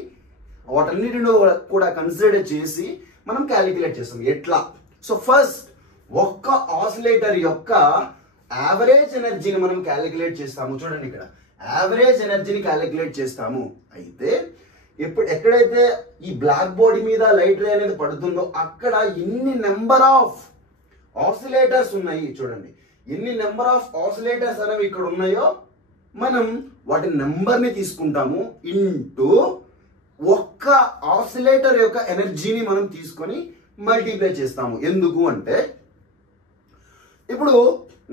వాటన్నిటిని కూడా కన్సిడర్ చేసి మనం క్యాలిక్యులేట్ చేస్తాం. ఎట్లా? సో ఫస్ట్ ఒక్క ఆసిలేటర్ యొక్క యావరేజ్ ఎనర్జీని మనం క్యాలిక్యులేట్ చేస్తాము. చూడండి, ఇక్కడ యావరేజ్ ఎనర్జీని క్యాలిక్యులేట్ చేస్తాము. అయితే ఎక్కడైతే ఈ బ్లాక్ బాడీ మీద లైట్ రే అనేది పడుతుందో అక్కడ ఎన్ని నెంబర్ ఆఫ్ ఆసిలేటర్స్ ఉన్నాయి, చూడండి ఎన్ని నెంబర్ ఆఫ్ ఆసిలేటర్స్ అనేవి ఇక్కడ ఉన్నాయో మనం వాటి నెంబర్ ని తీసుకుంటాము ఇంటూ ఒక్క ఆసిలేటర్ యొక్క ఎనర్జీని మనం తీసుకొని మల్టిప్లై చేస్తాము. ఎందుకు అంటే ఇప్పుడు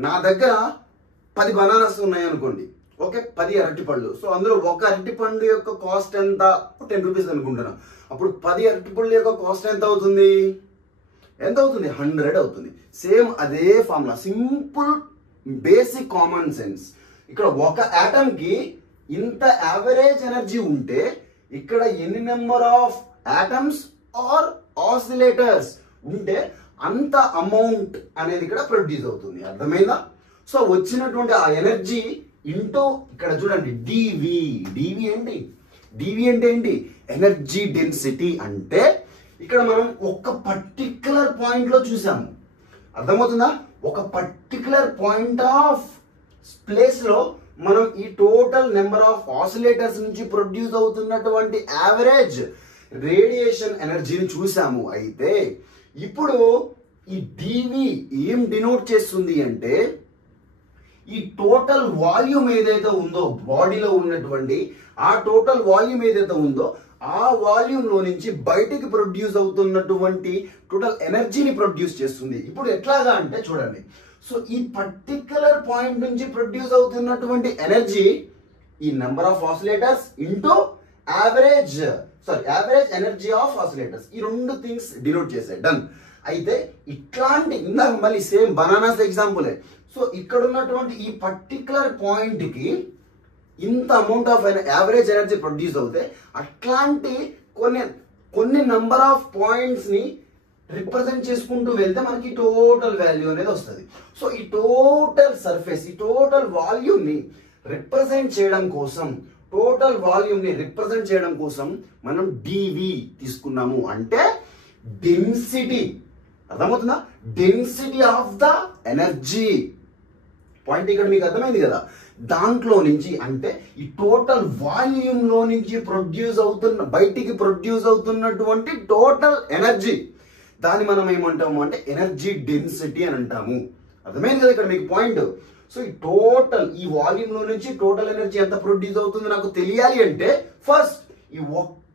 నా దగ్గర 10 బనానాస్ ఉన్నాయి అనుకోండి, ఓకే, 10 అరటిపళ్ళు. సో అందులో ఒక అరటిపండు యొక్క కాస్ట్ ఎంత? 10 రూపీస్ అనుకుంటున్నా. అప్పుడు 10 అరటిపళ్ళు యొక్క కాస్ట్ ఎంత అవుతుంది? 100 అవుతుంది. సేమ్ అదే formula, simple basic common sense. ఇక్కడ ఒక ఆటమ్ కి ఇంత యావరేజ్ ఎనర్జీ ఉంటే ఇక్కడ ఎన్ని number of atoms or oscillators ఉంటే అంత అమౌంట్ అనేది ఇక్కడ ప్రొడ్యూస్ అవుతుంది. అర్థమైందా? సో వచ్చినటువంటి ఆ ఎనర్జీ ఇంటూ ఇక్కడ చూడండి డివి అంటే ఏంటి? Energy density. అంటే ఇక్కడ మనం ఒక పర్టికులర్ పాయింట్ లో చూసాము. అర్థమవుతుందా? ఒక పర్టికులర్ పాయింట్ ఆఫ్ ప్లేస్ లో మనం ఈ టోటల్ నెంబర్ ఆఫ్ ఆసిలేటర్స్ నుంచి ప్రొడ్యూస్ అవుతున్నటువంటి యావరేజ్ రేడియేషన్ ఎనర్జీని చూసాము. అయితే ఇప్పుడు ఈ డివి ఏం డినోట్ చేస్తుంది అంటే ఈ టోటల్ వాల్యూమ్ ఏదైతే ఉందో బాడీలో ఉన్నటువంటి ఆ టోటల్ వాల్యూమ్ ఏదైతే ఉందో ఆ వాల్యూమ్ లో నుంచి బయటికి ప్రొడ్యూస్ అవుతున్నటువంటి టోటల్ ఎనర్జీని ప్రొడ్యూస్ చేస్తుంది. ఇప్పుడు ఎట్లాగా అంటే చూడండి, సో ఈ పర్టికులర్ పాయింట్ నుంచి ప్రొడ్యూస్ అవుతున్నటువంటి ఎనర్జీ ఈ number of oscillators into average energy of oscillators, ఈ రెండు థింగ్స్ డినోట్ చేశాయి. డన్. అయితే ఇట్లాంటి ఇందాక మళ్ళీ సేమ్ బనానాస్ ఎగ్జాంపులే. సో ఇక్కడ ఉన్నటువంటి ఈ పర్టికులర్ పాయింట్ కి ఇంత amount of average energy produce అవుతాయి. అట్లాంటి కొన్ని నంబర్ ఆఫ్ పాయింట్స్ ని రిప్రజెంట్ చేసుకుంటూ వెళ్తే మనకి టోటల్ వాల్యూ అనేది వస్తుంది. సో ఈ టోటల్ సర్ఫేస్, ఈ టోటల్ వాల్యూమ్ ని రిప్రజెంట్ చేయడం కోసం మనం డివి తీసుకున్నాము. అంటే డెన్సిటీ. అర్థమవుతుందా? Density of the energy point ఇక్కడ మీకు అర్థమైంది కదా. దాంట్లో నుంచి అంటే ఈ టోటల్ వాల్యూమ్ లో నుంచి బయటికి ప్రొడ్యూస్ అవుతున్నటువంటి టోటల్ ఎనర్జీ, దాన్ని మనం ఏమంటాము అంటే ఎనర్జీ డెన్సిటీ అని అంటాము. అర్థమైంది కదా ఇక్కడ మీకు పాయింట్. సో ఈ వాల్యూమ్ లో నుంచి టోటల్ ఎనర్జీ ఎంత ప్రొడ్యూస్ అవుతుంది నాకు తెలియాలి అంటే ఫస్ట్ ఈ ఒక్క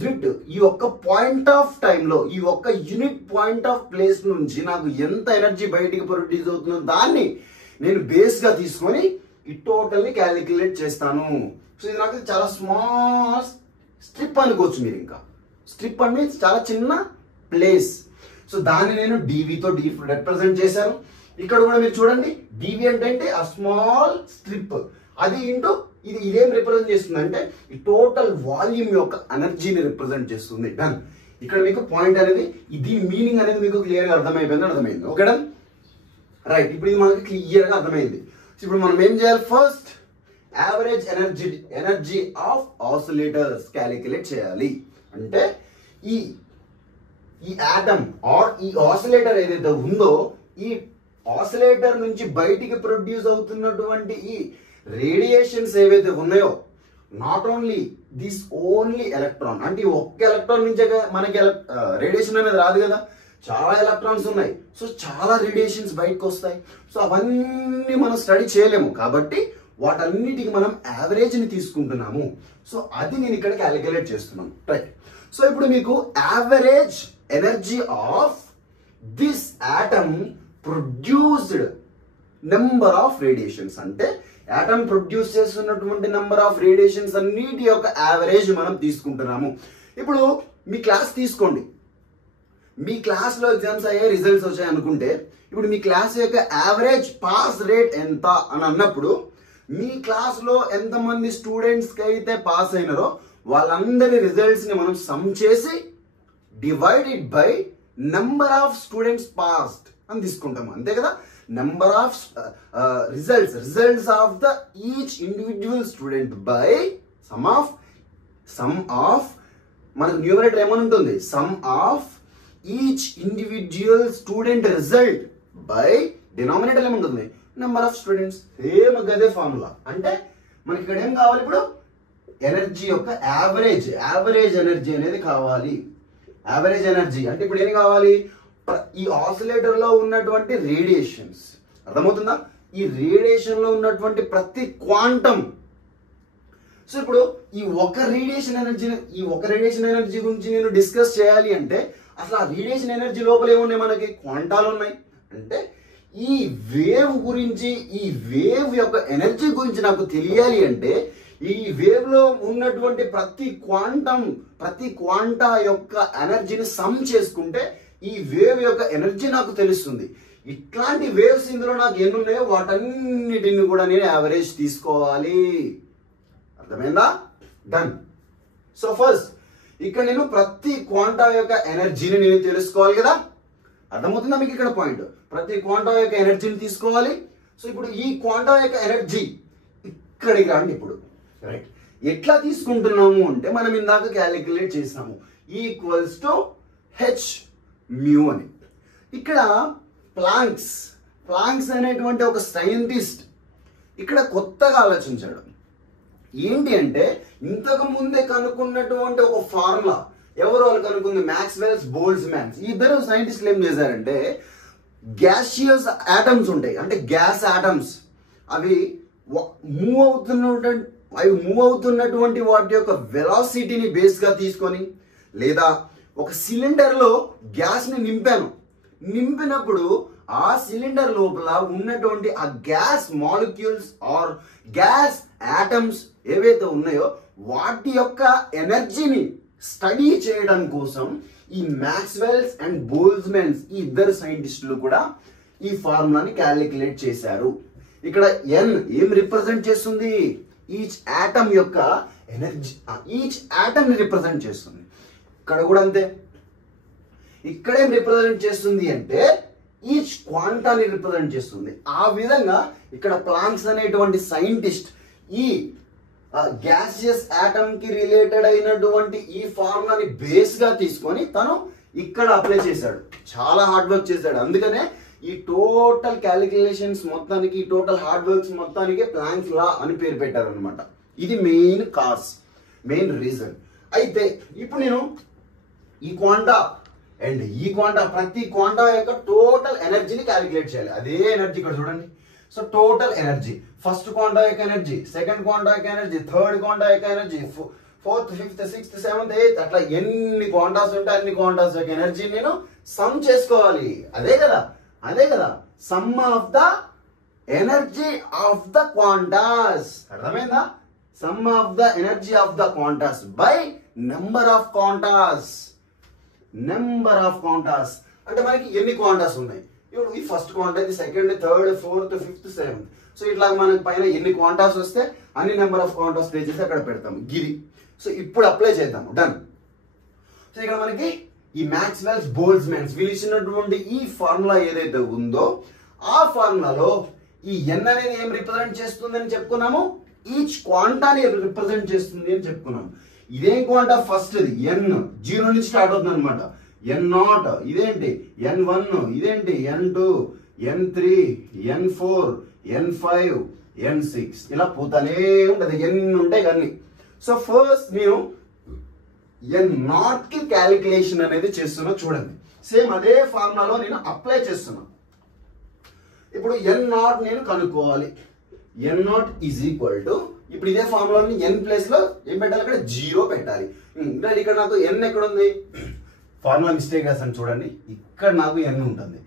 యూనిట్, ఈ ఒక్క పాయింట్ ఆఫ్ టైంలో, ఈ ఒక్క యూనిట్ పాయింట్ ఆఫ్ ప్లేస్ నుంచి నాకు ఎంత ఎనర్జీ బయటికి ప్రొడ్యూస్ అవుతుందో దాన్ని నేను బేస్గా తీసుకొని ఈ టోటల్ని క్యాలిక్యులేట్ చేస్తాను. సో ఇది నాకు చాలా స్మాల్ స్ట్రిప్ అనుకోవచ్చు మీరు. ఇంకా స్ట్రిప్ అంటే చాలా చిన్న ప్లేస్. సో దాన్ని నేను డీవీతో రిప్రజెంట్ చేశాను. ఇక్కడ కూడా మీరు చూడండి, డీవీ అంటే ఆ స్మాల్ స్ట్రిప్, అది ఇంటూ ఇది ఇదేం రిప్రజెంట్ చేస్తుంది అంటే ఈ టోటల్ వాల్యూమ్ యొక్క ఎనర్జీని రిప్రజెంట్ చేస్తుంది. డన్. ఇక్కడ మీకు పాయింట్ అనేది, ఇది మీనింగ్ అనేది మీకు క్లియర్గా అర్థమైంది. Okay done, right. ఇప్పుడు ఇది మనకి క్లియర్గా అర్థమైంది. ఇప్పుడు మనం ఏం చేయాలి, first average energy of oscillators calculate చేయాలి. అంటే ఈ ఆటమ్ ఆర్ ఈ ఆసిలేటర్ ఏదైతే ఉందో, ఈ ఆసిలేటర్ నుంచి బయటికి ప్రొడ్యూస్ అవుతున్నటువంటి ఈ రేడియేషన్స్ ఏవైతే ఉన్నాయో, not only this only electron, అంటే ఈ ఒక్క ఎలక్ట్రాన్ నుంచే మనకి రేడియేషన్ అనేది రాదు కదా, చాలా ఎలక్ట్రాన్స్ ఉన్నాయి. సో చాలా రేడియేషన్స్ బయటకు వస్తాయి. సో అవన్నీ మనం స్టడీ చేయలేము కాబట్టి వాటన్నిటికి మనం యావరేజ్ని తీసుకుంటున్నాము. సో అది నేను ఇక్కడ క్యాలిక్యులేట్ చేస్తున్నాను. రైట్. సో ఇప్పుడు మీకు average energy of this atom produced number of radiations, అంటే ఆటమ్ ప్రొడ్యూస్ చేస్తున్నటువంటి నెంబర్ ఆఫ్ రేడియేషన్స్ అన్నిటి యొక్క యావరేజ్ మనం తీసుకుంటున్నాము. ఇప్పుడు మీ క్లాస్ తీసుకోండి, మీ క్లాస్లో ఎగ్జామ్స్ అయ్యే రిజల్ట్స్ వచ్చాయి అనుకుంటే, ఇప్పుడు మీ క్లాస్ యొక్క యావరేజ్ పాస్ రేట్ ఎంత అని అన్నప్పుడు, మీ క్లాస్లో ఎంతమంది స్టూడెంట్స్కి అయితే పాస్ అయినారో వాళ్ళందరి రిజల్ట్స్ని మనం సమ్ చేసి divided by number of students passed అని తీసుకుంటాము. అంతే కదా, number of results of the each individual student by some of మనకు న్యూమరేటర్ ఏమని ఉంటుంది, some of each individual student result by denominator ఏముంటుంది, నెంబర్ ఆఫ్ స్టూడెంట్స్. సేమ్ గదే ఫార్ములా. అంటే మనకి ఇక్కడ ఏం కావాలి, ఇప్పుడు ఎనర్జీ యొక్క యావరేజ్ ఎనర్జీ అనేది కావాలి. యావరేజ్ ఎనర్జీ అంటే ఇప్పుడు ఏం కావాలి, ఈ ఆసిలేటర్ లో ఉన్నటువంటి రేడియేషన్స్, అర్థమవుతుందా, ఈ రేడియేషన్ లో ఉన్నటువంటి ప్రతి క్వాంటం. సో ఇప్పుడు ఈ ఒక రేడియేషన్ ఎనర్జీ గురించి నేను డిస్కస్ చేయాలి అంటే అసలు ఆ రేడియేషన్ ఎనర్జీ లోపల ఏమున్నాయి, మనకి క్వాంటాలు ఉన్నాయి. అంటే ఈ వేవ్ గురించి, ఈ వేవ్ యొక్క ఎనర్జీ గురించి నాకు తెలియాలి అంటే ఈ వేవ్ లో ఉన్నటువంటి ప్రతి క్వాంటా యొక్క ఎనర్జీని సమ్ చేసుకుంటే ఈ వేవ్ యొక్క ఎనర్జీ నాకు తెలుస్తుంది. ఇట్లాంటి వేవ్స్ ఇందులో నాకు ఎన్ని ఉన్నాయో వాటన్నిటిని కూడా నేను యావరేజ్ తీసుకోవాలి. అర్థమైందా? డన్. సో ఫస్ట్ ఇక్కడ నేను ప్రతి క్వాంటా యొక్క ఎనర్జీని నేను తెలుసుకోవాలి కదా, అర్థమవుతుందా మీకు ఇక్కడ పాయింట్? ప్రతి క్వాంటా యొక్క ఎనర్జీని తీసుకోవాలి. సో ఇప్పుడు ఈ క్వాంటా యొక్క ఎనర్జీ ఇక్కడికి రండి. ఇప్పుడు రైట్, ఎట్లా తీసుకుంటున్నాము అంటే మనం ఇందాక క్యాలిక్యులేట్ చేసినాము, ఈక్వల్స్ టు హెచ్ మ్యూ అని. ఇక్కడ ప్లాంక్స్ అనేటువంటి ఒక సైంటిస్ట్ ఇక్కడ కొత్తగా ఆలోచించాడు. ఏంటి అంటే ఇంతకు ముందే కనుక్కున్నటువంటి ఒక ఫార్ములా, ఎవరు వాళ్ళు కనుక్కుంది, మ్యాక్స్వెల్స్ బోల్ట్జ్మాన్. ఈ ఇద్దరు సైంటిస్టులు ఏం చేశారంటే, గ్యాసియస్ ఆటమ్స్ ఉంటాయి, అంటే గ్యాస్ ఆటమ్స్, అవి మూవ్ అవుతున్నటువంటి వాటి యొక్క వెలాసిటీని బేస్ గా తీసుకొని, లేదా ఒక సిలిండర్ లో గ్యాస్ ని నింపినప్పుడు ఆ సిలిండర్ లోపల ఉన్నటువంటి ఆ gas molecules or gas atoms ఏవైతే ఉన్నాయో వాటి యొక్క ఎనర్జీని స్టడీ చేయడం కోసం ఈ మ్యాక్స్వెల్స్ అండ్ బోల్ట్జ్మాన్స్ ఈ ఇద్దరు సైంటిస్టులు కూడా ఈ ఫార్ములాని క్యాలిక్యులేట్ చేశారు. ఇక్కడ ఎన్ ఏం రిప్రజెంట్ చేస్తుంది, ఈచ్ ఆటమ్ యొక్క ఎనర్జీ, ఈచ్ ఆటమ్ ని రిప్రజెంట్ చేస్తుంది. ఇక్కడ కూడా అంతే, ఇక్కడేం రిప్రజెంట్ చేస్తుంది అంటే ఈచ్ క్వాంటాని రిప్రజెంట్ చేస్తుంది. ఆ విధంగా ఇక్కడ ప్లాంక్స్ అనేటువంటి సైంటిస్ట్ ఈ గ్యాసియస్ ఆటమ్ కి రిలేటెడ్ అయినటువంటి ఈ ఫార్ములాని బేస్ గా తీసుకొని తను ఇక్కడ అప్లై చేశాడు. చాలా హార్డ్ వర్క్ చేశాడు. అందుకనే ఈ టోటల్ క్యాలిక్యులేషన్స్ మొత్తానికి, ఈ టోటల్ హార్డ్ వర్క్స్ మొత్తానికి ప్లాంక్స్ లా అని పేరు పెట్టారు అనమాట. ఇది మెయిన్ రీజన్. అయితే ఇప్పుడు నేను ఈ క్వాంటా అండ్ ఈ క్వాంటా, ప్రతి క్వాంటా యొక్క టోటల్ ఎనర్జీని క్యాలిక్యులేట్ చేయాలి. అదే ఎనర్జీ ఇక్కడ చూడండి. So total energy, first quanta యొక్క ఎనర్జీ, సెకండ్ క్వాంటా యొక్క ఎనర్జీ, థర్డ్ క్వాంటా యొక్క energy, 4th 5th 6th 7th 8th అట్లా ఎన్ని క్వాంటాస్ ఉంటే అన్ని క్వాంటాస్ యొక్క ఎనర్జీ నేను సమ్ చేసుకోవాలి. అదే కదా sum of the energy of the quantas. అర్థమైందా? Sum of the energy of the quantas by number of quantas. Number of quantas అంటే మనకి ఎన్ని క్వాంటాస్ ఉన్నాయి. ఇప్పుడు ఈ ఫస్ట్ క్వాంటా, ఇది second, third, fourth, fifth, seventh. So ఇట్లా మనకి పైన ఎన్ని క్వాంటాస్ వస్తే అన్ని నెంబర్ ఆఫ్ క్వాంటాస్ ప్లే చేసి అక్కడ పెడతాము గిరి. సో ఇప్పుడు అప్లై చేద్దాము. డన్. సో ఇక్కడ మనకి ఈ మ్యాక్స్వెల్స్ బోల్ట్జ్మాన్స్ వీళ్ళు ఇచ్చినటువంటి ఈ ఫార్ములా ఏదైతే ఉందో ఆ ఫార్ములాలో ఈ ఎన్ అనేది ఏం రిప్రజెంట్ చేస్తుంది అని చెప్పుకున్నాము. ఈచ్ క్వాంటాని రిప్రజెంట్ చేస్తుంది అని చెప్పుకున్నాము. ఇదేం క్వాంటా? ఫస్ట్ ఇది ఎన్, 0 నుంచి స్టార్ట్ అవుతుంది అనమాట. n0 ఇదేంటి, n1 ఇదేంటి, n2, n3, n4, n5, n6 ఇలా పోతానే ఉంటది. ఎన్ని ఉంటాయి అన్ని. సో ఫస్ట్ నేను n0 కి క్యాలిక్యులేషన్ అనేది చేస్తున్నా. చూడండి, సేమ్ అదే ఫార్ములాలో నేను అప్లై చేస్తున్నా. ఇప్పుడు n0 నేను కనుక్కోవాలి. n0 ఈజ్ ఈక్వల్ టు, ఇప్పుడు ఇదే ఫార్ములాని n ప్లేస్ లో ఏం పెట్టాలి? అక్కడ 0 పెట్టాలి. ఇక్కడ నాకు n ఎక్కడ ఉంది? ఫార్ములా మిస్టేక్ రాసాను చూడండి. ఇక్కడ నాకు n ఉంటుంది.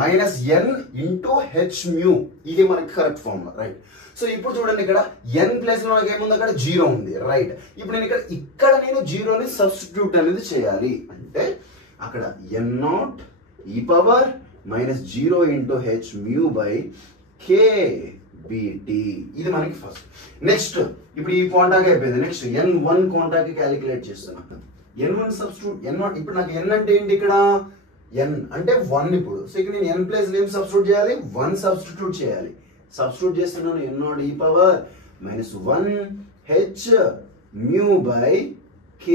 -n ఇంటూ h మ్యూ, ఇది మనకి కరెక్ట్ ఫార్ములా, రైట్. సో ఇప్పుడు చూడండి, ఇక్కడ n ప్లేస్ లో నాకు ఏముంది? అక్కడ 0 ఉంది, రైట్. ఇప్పుడు నేను ఇక్కడ నేను 0ని సబ్స్టిట్యూట్ అనేది చేయాలి. అంటే అక్కడ n0 e power -0 into h mu by k bt, ఇది మనకి ఫస్ట్. నెక్స్ట్ ఇప్పుడు ఈ క్వాంటాకి అయిపోయింది. నెక్స్ట్ n1 క్వాంటాకి క్యాలిక్యులేట్ చేస్తున్నాను. n1 సబ్స్టిట్యూట్, n0 ఇప్పుడు నాకు n అంటే ఏంటి? ఇక్కడ n అంటే 1 ఇప్పుడు. సో ఇక్కడ నేను n ప్లేస్ ఏం సబ్స్టిట్యూట్ చేయాలి? 1 సబ్స్టిట్యూట్ చేయాలి. సబ్స్టిట్యూట్ చేస్తున్నాను. n0 e power -1 h mu by k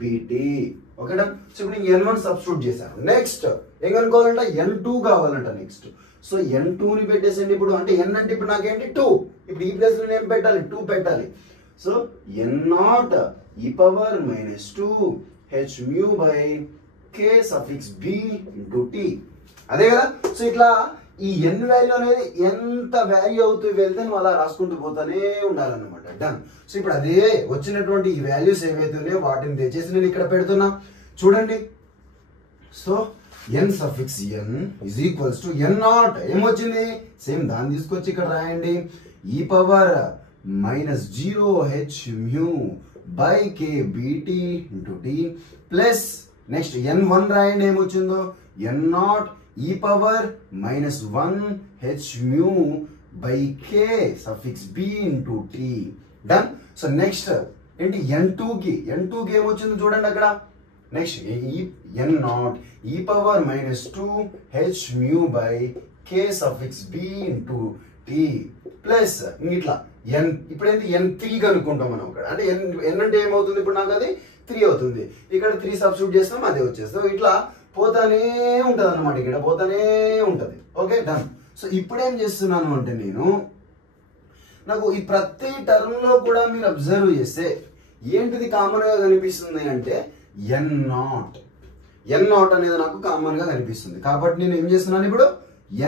bt. ఓకేనా? సో ఇప్పుడు నేను n1 సబ్స్టిట్యూట్ చేశాను. నెక్స్ట్ ఏం కనుక్కోవాలంట? n2 కావాలంట. నెక్స్ట్ సో n2 ని పెట్టేసండి. ఇప్పుడు అంటే n అంటే ఇప్పుడు నాకేంటి? 2. ఇప్పుడు ఈ ప్లేస్ లో ఏం పెట్టాలి? 2 పెట్టాలి. So n0 e power -2 h mu by k suffix b into t. అదే కదా? సో ఇట్లా ఈ n వాల్యూ అనేది ఎంత వాల్యూ అవుతూ వెళ్తే నువ్వు అలా రాసుకుంటూ పోతానే ఉండాలన్నమాట. డన్. సో ఇప్పుడు అదే వచ్చినటువంటి ఈ వాల్యూస్ ఏవైతే ఉన్నాయో వాటిని తెచ్చేసి నేను ఇక్కడ పెడుతున్నా. చూడండి, so n suffix n is equals to n0 ఏమొచ్చింది? సేమ్ దాన్ని తీసుకొచ్చి ఇక్కడ రాయండి. e power -0 h mu by k bt into t plus next n1 రాయండి. ఏమొచ్చిందో? n0 e power -1 h mu by k suffix b into t. Done. So next ఏంటి? n2కి ఏమొచ్చిందో చూడండి అక్కడ. Next n0 e power -2 h mu by k suffix b into t plus ఇట్లా n. ఇప్పుడు ఏంటి? n3 కనుక్కుంటాం మనం అక్కడ. అంటే n అంటే ఏమవుతుంది? ఇప్పుడు నాకు అది 3 అవుతుంది. ఇక్కడ 3 సబ్స్టిట్యూట్ చేస్తాం, అదే వచ్చేస్తాం. ఇట్లా పోతానే ఉంటది అన్నమాట. ఇక్కడ పోతానే ఉంటది. Okay, done. సో ఇప్పుడు ఏం చేస్తున్నాను అంటే నేను నాకు ఈ ప్రతి టర్మ్ లో కూడా మీరు అబ్జర్వ్ చేస్తే ఏంటిది కామన్ గా కనిపిస్తుంది అంటే n0 అనేది నాకు కామన్ గా కనిపిస్తుంది. కాబట్టి నేను ఏం చేస్తున్నాను? ఇప్పుడు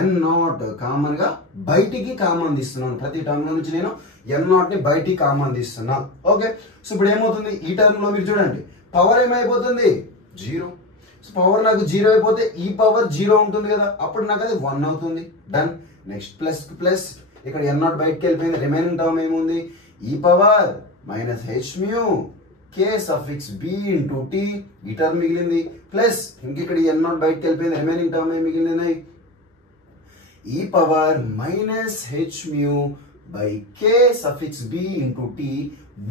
n0 కామన్ గా బయటికి కామన్ తీస్తున్నాను. ప్రతి టర్మ్ లో నుంచి నేను n0 ని బయటికి కామన్ తీస్తున్నాను. ఓకే, సో ఇప్పుడు ఏమవుతుంది? ఈ టర్మ్ లో మీరు చూడండి, పవర్ ఏమైపోతుంది? 0. సో పవర్ నాకు 0 అయిపోతే ఈ పవర్ 0 ఉంటుంది కదా, అప్పుడు నాకు అది 1 అవుతుంది. డన్. నెక్స్ట్ ప్లస్ ప్లస్ ఇక్కడ n0 బయటకి వెళ్ళిపోయింది. రిమైనింగ్ టర్మ్ ఏముంది? ఈ power -h mu k suffix b into t, ఈ టర్మ్ మిగిలింది. ప్లస్ ఇంక ఇక్కడ n0 బయటకి వెళ్ళిపోయింది. రిమైనింగ్ టర్మ్ ఏం మిగిలింది? ఈ power -h mu by k suffix b into t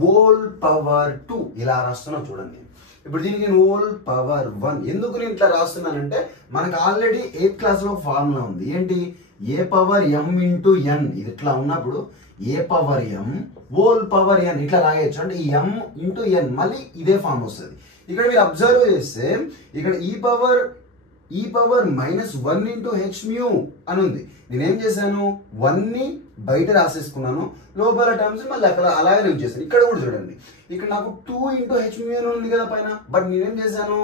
whole power 2. ఇలా రాస్తున్నాను చూడండి. ఇప్పుడు దీనికి నేను హోల్ పవర్ 1 ఎందుకు నేను ఇట్లా రాస్తున్నానంటే మనకు ఆల్రెడీ 8th క్లాస్ లో ఫార్ములా ఉంది. ఏంటి? a power m into n. ఇది ఇట్లా ఉన్నప్పుడు a power m whole power n ఇట్లా రాయొచ్చు. అంటే ఈ m ఇంటూ n మళ్ళీ ఇదే ఫార్మ్ వస్తుంది. ఇక్కడ మీరు అబ్జర్వ్ చేస్తే ఇక్కడ ఈ పవర్ -1 ఇంటూ h మ్యూ అని ఉంది. నేనేం చేశాను? 1 ని బయట రాసేసుకున్నాను, లోపల టర్మ్స్ మళ్ళీ అక్కడ అలాగే యూజ్ చేశాను. ఇక్కడ కూడా చూడండి, ఇక్కడ నాకు 2 ఇంటూ h మ్యూ అని ఉంది కదా పైన. బట్ నేనేం చేశాను?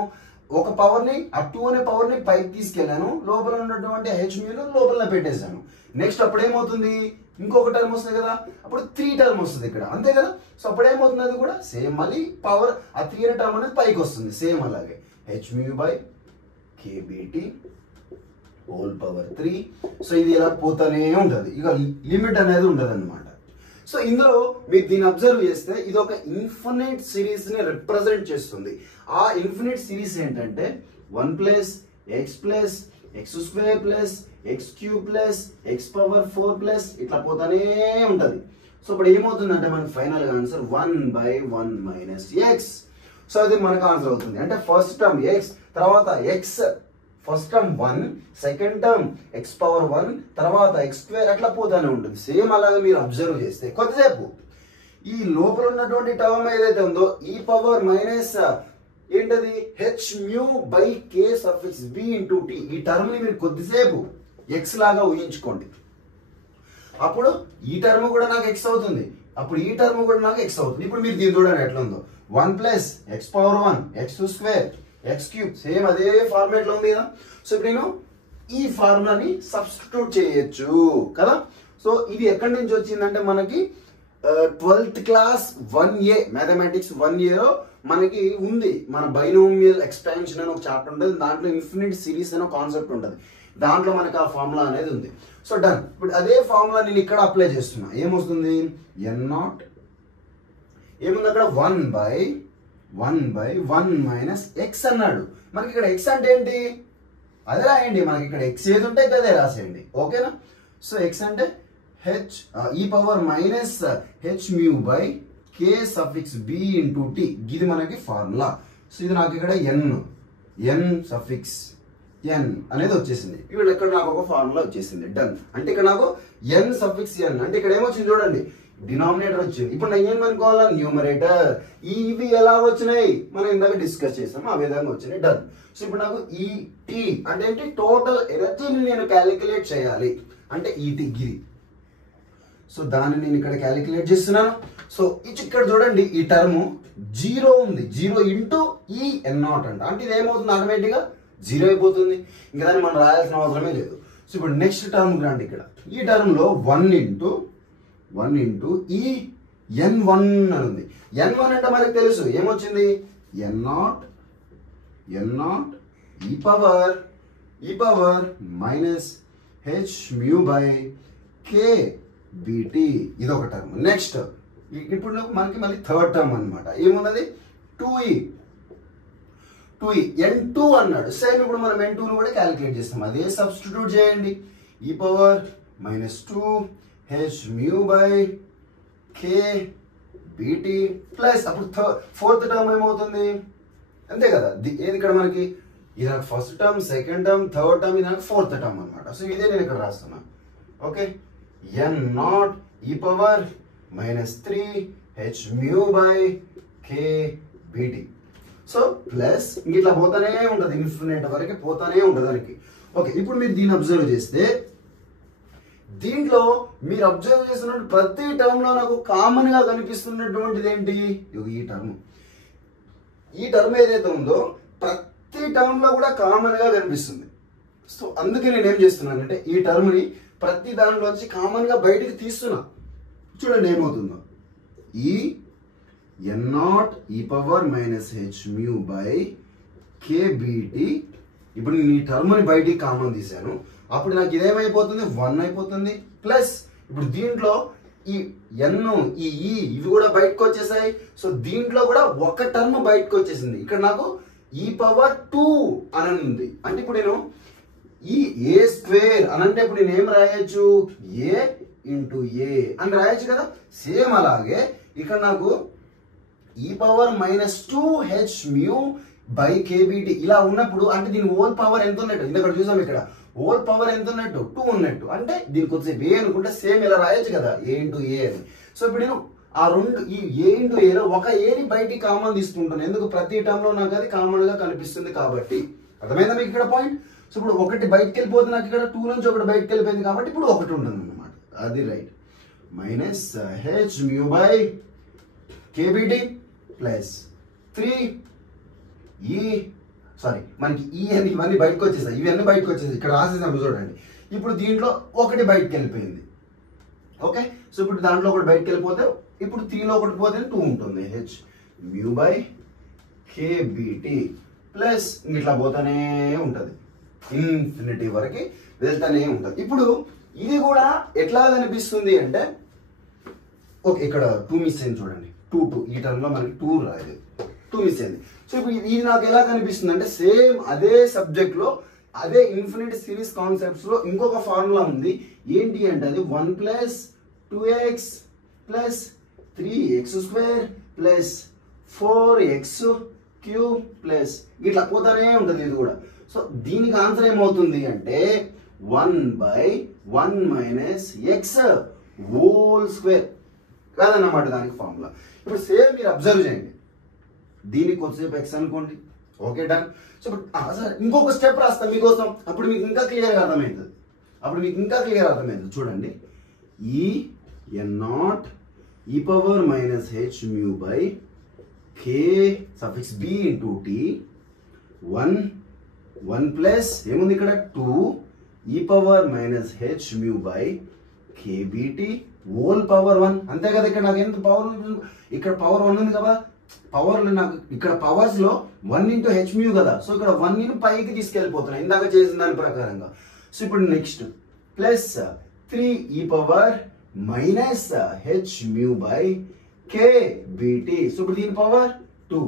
ఒక పవర్ ని, ఆ 2 అనే పవర్ ని పైకి తీసుకెళ్లాను, లోపల ఉన్నటువంటి h మ్యూను లోపల పెట్టేశాను. నెక్స్ట్ అప్పుడు ఏమవుతుంది, ఇంకొక టర్మ్ వస్తుంది కదా, అప్పుడు 3 టర్మ్ వస్తుంది ఇక్కడ, అంతే కదా. సో అప్పుడు ఏమవుతుంది, అది కూడా సేమ్ మళ్ళీ పవర్ ఆ 3 అనే టర్మ్ అనేది పైకి వస్తుంది సేమ్ అలాగే hμ/kBT హోల్ పవర్ 3. సో ఇది ఇలా పోతానే ఉంటుంది, ఇక లిమిట్ అనేది ఉండదు అనమాట. సో ఇందులో మీరు దీన్ని అబ్జర్వ్ చేస్తే ఇది ఒక ఇన్ఫినిట్ సిరీస్ ని రిప్రజెంట్ చేస్తుంది. ఆ ఇన్ఫినిట్ సిరీస్ ఏంటంటే 1 + x + x² + x³ + x power 4 ఇట్లా పోతానే ఉంటది. సో ఇప్పుడు ఏమవుతుందంటే మనకి ఫైనల్ గా ఆన్సర్ 1/1 - x. సో అది మనకు ఆన్సర్ అవుతుంది. అంటే ఫస్ట్ టర్మ్ x, తర్వాత x, first term 1, second term x power 1, తర్వాత x² అట్లా పోతానే ఉంటుంది. సేమ్ అలాగే మీరు అబ్జర్వ్ చేస్తే కొద్దిసేపు ఈ లోపల ఉన్నటువంటి టర్మ్ ఏదైతే ఉందో ఈ పవర్ మైనస్ ఏంటది hμ/k⁵b × t, ఈ టర్మ్ ని మీరు కొద్దిసేపు x లాగా ఊహించుకోండి. అప్పుడు ఈ టర్మ్ కూడా నాకు x అవుతుంది, అప్పుడు ఈ టర్మ్ కూడా నాకు x అవుతుంది. ఇప్పుడు మీరు దీన్ని చూడండి ఎట్లా ఉందో, 1 + x power 1, x² x³ same అదే ఫార్మేట్ లో ఉంది కదా. సో ఇప్పుడు నేను ఈ ఫార్ములాని సబ్స్టిట్యూట్ చేయొచ్చు కదా. సో ఇది ఎక్కడి నుంచి వచ్చిందంటే మనకి 12th class 1A mathematics 1A లో మనకి ఉంది. మన బైనోమియల్ ఎక్స్పాన్షన్ అని ఒక చాప్టర్ ఉంటుంది, దాంట్లో ఇన్ఫినిట్ సిరీస్ అనే కాన్సెప్ట్ ఉంటుంది, దాంట్లో మనకి ఆ ఫార్ములా అనేది ఉంది. So done. ఇప్పుడు అదే ఫార్ములా నేను ఇక్కడ అప్లై చేస్తున్నా, ఏమొస్తుంది, n0 ఏముంది అక్కడ 1/1 - x అన్నాడు. మనకి ఇక్కడ x అంటే ఏంటి, అదే రాయండి, మనకి ఇక్కడ x ఏది ఉంటే అదే రాసేయండి, ఓకేనా. సో x అంటే hμ/k⁵b × t, ఇది మనకి ఫార్ములా. సో ఇది నాకు ఇక్కడ n అనేది వచ్చేసింది. ఇప్పుడు ఇక్కడ నాకు ఒక ఫార్ములా వచ్చేసింది, డన్. అంటే ఇక్కడ నాకు n అంటే ఇక్కడ ఏమొచ్చింది చూడండి, డినామినేటర్ వచ్చింది. ఇప్పుడు నేను ఏమనుకోవాలా, న్యూమరేటర్. ఇవి ఎలా వచ్చినాయి మనం ఇందాక డిస్కస్ చేసాం, ఆ విధంగా వచ్చినాయి, డన్. సో ఇప్పుడు నాకు ఈ t అంటే ఏంటి, టోటల్ ఎనర్జీని నేను క్యాలిక్యులేట్ చేయాలి, అంటే ఈ t గిరి. సో దాన్ని నేను ఇక్కడ క్యాలిక్యులేట్ చేస్తున్నాను. సో ఇక్కడ చూడండి ఈ టర్మ్ 0 ఉంది, 0 × ఈ n0 అంటే ఇది ఏమవుతుంది, ఆటోమేటిక్ గా 0 అయిపోతుంది, ఇంకా దాన్ని మనం రాయాల్సిన అవసరమే లేదు. సో ఇప్పుడు నెక్స్ట్ టర్మ్ రండి, ఇక్కడ ఈ టర్మ్ లో 1 × ఈ n1 అని ఉంది. n1 అంటే మనకు తెలుసు ఏమొచ్చింది, n0 e పవర్ -hμ/kBT, ఇది ఒక టర్మ్. నెక్స్ట్ ఇప్పుడు మనకి మళ్ళీ థర్డ్ టర్మ్ అన్నమాట, ఏమున్నది 2e n2 అన్నాడు. సేమ్ ఇప్పుడు మనం n2 ను కూడా క్యాలిక్యులేట్ చేస్తాం, అదే సబ్స్టిట్యూట్ చేయండి, e పవర్ -2hμ/kBT ప్లస్ అప్పుడు ఫోర్త్ టర్మ్ ఏమవుతుంది, అంతే కదా. ఏది ఇక్కడ మనకి, ఇది నాకు first term, second term, third term, ఇది నాకు ఫోర్త్ టర్మ్ అనమాట. సో ఇదే నేను ఇక్కడ రాస్తున్నా, okay. n0 e power -3hμ/kBT. So plus ఇట్లా పోతానే ఉంటుంది, ఇన్ఫినిట్ వరకు పోతానే ఉంటుంది దానికి, ఓకే. ఇప్పుడు మీరు దీన్ని అబ్జర్వ్ చేస్తే దీంట్లో మీరు అబ్జర్వ్ చేస్తున్నట్టు ప్రతి టర్మ్ లో నాకు కామన్ గా కనిపిస్తున్నటువంటిది ఏంటి, ఈ టర్మ్ ఏదైతే ఉందో ప్రతి టర్మ్ లో కూడా కామన్ గా కనిపిస్తుంది. సో అందుకే నేను ఏం చేస్తున్నానంటే ఈ టర్మ్ ని ప్రతి దాంట్లోంచి కామన్ గా బయటికి తీస్తున్నా. చూడండి ఏమవుతుందో, ఈ n0 e పవర్ -hμ/kBT. ఇప్పుడు నేను ఈ టర్మ్ ని బయటికి కామన్ తీసాను, అప్పుడు నాకు ఇదేమైపోతుంది, 1 అయిపోతుంది. ప్లస్ ఇప్పుడు దీంట్లో ఈ n ఈ e ఇవి కూడా బయటకు వచ్చేసాయి. సో దీంట్లో కూడా ఒక టర్మ్ బయటకు వచ్చేసింది. ఇక్కడ నాకు e పవర్ 2 అని ఉంది. అంటే ఇప్పుడు నేను ఈ a² అని అంటే ఇప్పుడు నేను ఏం రాయొచ్చు, a × a అని రాయొచ్చు కదా. సేమ్ అలాగే ఇక్కడ నాకు e పవర్ -2hμ/kBT ఇలా ఉన్నప్పుడు అంటే దీని హోల్ పవర్ ఎంత ఉన్నట్టు, ఇందాక చూసాం ఇక్కడ హోల్ పవర్ ఎంత ఉన్నట్టు, 2 ఉన్నట్టు. అంటే దీనికి కొద్దిసేపు a అనుకుంటే సేమ్ ఇలా రాయొచ్చు కదా, a × a అని. సో ఇప్పుడు నేను ఆ రెండు ఈ a × a లో ఒక a ని బయటికి కామన్ తీసుకుంటాను, ఎందుకు ప్రతి టర్మ్ లో నాకు అది కామన్ గా కనిపిస్తుంది కాబట్టి. అర్థమైందా మీకు ఇక్కడ పాయింట్. సో ఇప్పుడు ఒకటి బయటకు వెళ్ళిపోతే నాకు ఇక్కడ 2 నుంచి ఒకటి బయటకు వెళ్ళిపోయింది కాబట్టి ఇప్పుడు ఒకటి ఉంటుంది అన్నమాట, అది right. -hμ/kBT plus 3e sorry మనకి ఈ అని ఇవన్నీ బయటకు వచ్చేసాయి, ఇవన్నీ బయటకు వచ్చేసాయి. ఇక్కడ రాసేసాము చూడండి, ఇప్పుడు దీంట్లో ఒకటి బయటకు వెళ్ళిపోయింది. ఓకే, సో ఇప్పుడు దాంట్లో ఒకటి బయటకు వెళ్ళిపోతే ఇప్పుడు 3లో ఒకటి పోతే 2 ఉంటుంది. H mu by kBT plus ఇట్లా పోతానే ఉంటుంది, ఇన్ఫినిటీ వరకు వెళ్తానే ఉంటుంది. ఇప్పుడు ఇది కూడా ఎట్లా కనిపిస్తుంది అంటే ఓకే ఇక్కడ 2 మిస్ అయింది చూడండి, 2 ఈ టర్మ్లో మనకి 2 రాదు, 2 మిస్ అయింది. సో ఇప్పుడు ఇది నాకు ఎలా కనిపిస్తుంది అంటే సేమ్ అదే సబ్జెక్ట్లో అదే ఇన్ఫినిటీ సిరీస్ కాన్సెప్ట్స్ లో ఇంకొక ఫార్ములా ఉంది. ఏంటి అంటే అది 1 + 2x + 3x² + 4x³ ప్లస్ ఇట్లా పోతానే ఉంటుంది ఇది కూడా. సో దీనికి ఆన్సర్ ఏమవుతుంది అంటే 1/1 - x హోల్ స్క్వేర్ కాదన్నమాట దానికి ఫార్ములా. ఇప్పుడు సేమ్ మీరు అబ్జర్వ్ చేయండి, దీనికి కొద్దిసేపు x అనుకోండి. Okay done. సో ఇప్పుడు సార్ ఇంకొక స్టెప్ రాస్తాం మీకోసం, అప్పుడు మీకు ఇంకా క్లియర్గా అర్థమవుతుంది. చూడండి, n0 e⁻ h μ by k⁴b into t 1 plus ఏముంది ఇక్కడ 2 e⁻ h μ by kbt whole power 1. అంతే కదా, ఇక్కడ నాకు ఎంత పవర్, ఇక్కడ పవర్ 1 ఉంది కదా, పవర్ నాకు ఇక్కడ పవర్స్ లో 1 × h μ కదా. సో ఇక్కడ 1 ని పైకి తీసుకెళ్ళిపోతున్నా ఇందాక చేసిన దాని ప్రకారంగా. సో ఇప్పుడు next plus 3 e⁻ h μ by kbt. So ఇప్పుడు దీని పవర్ 2.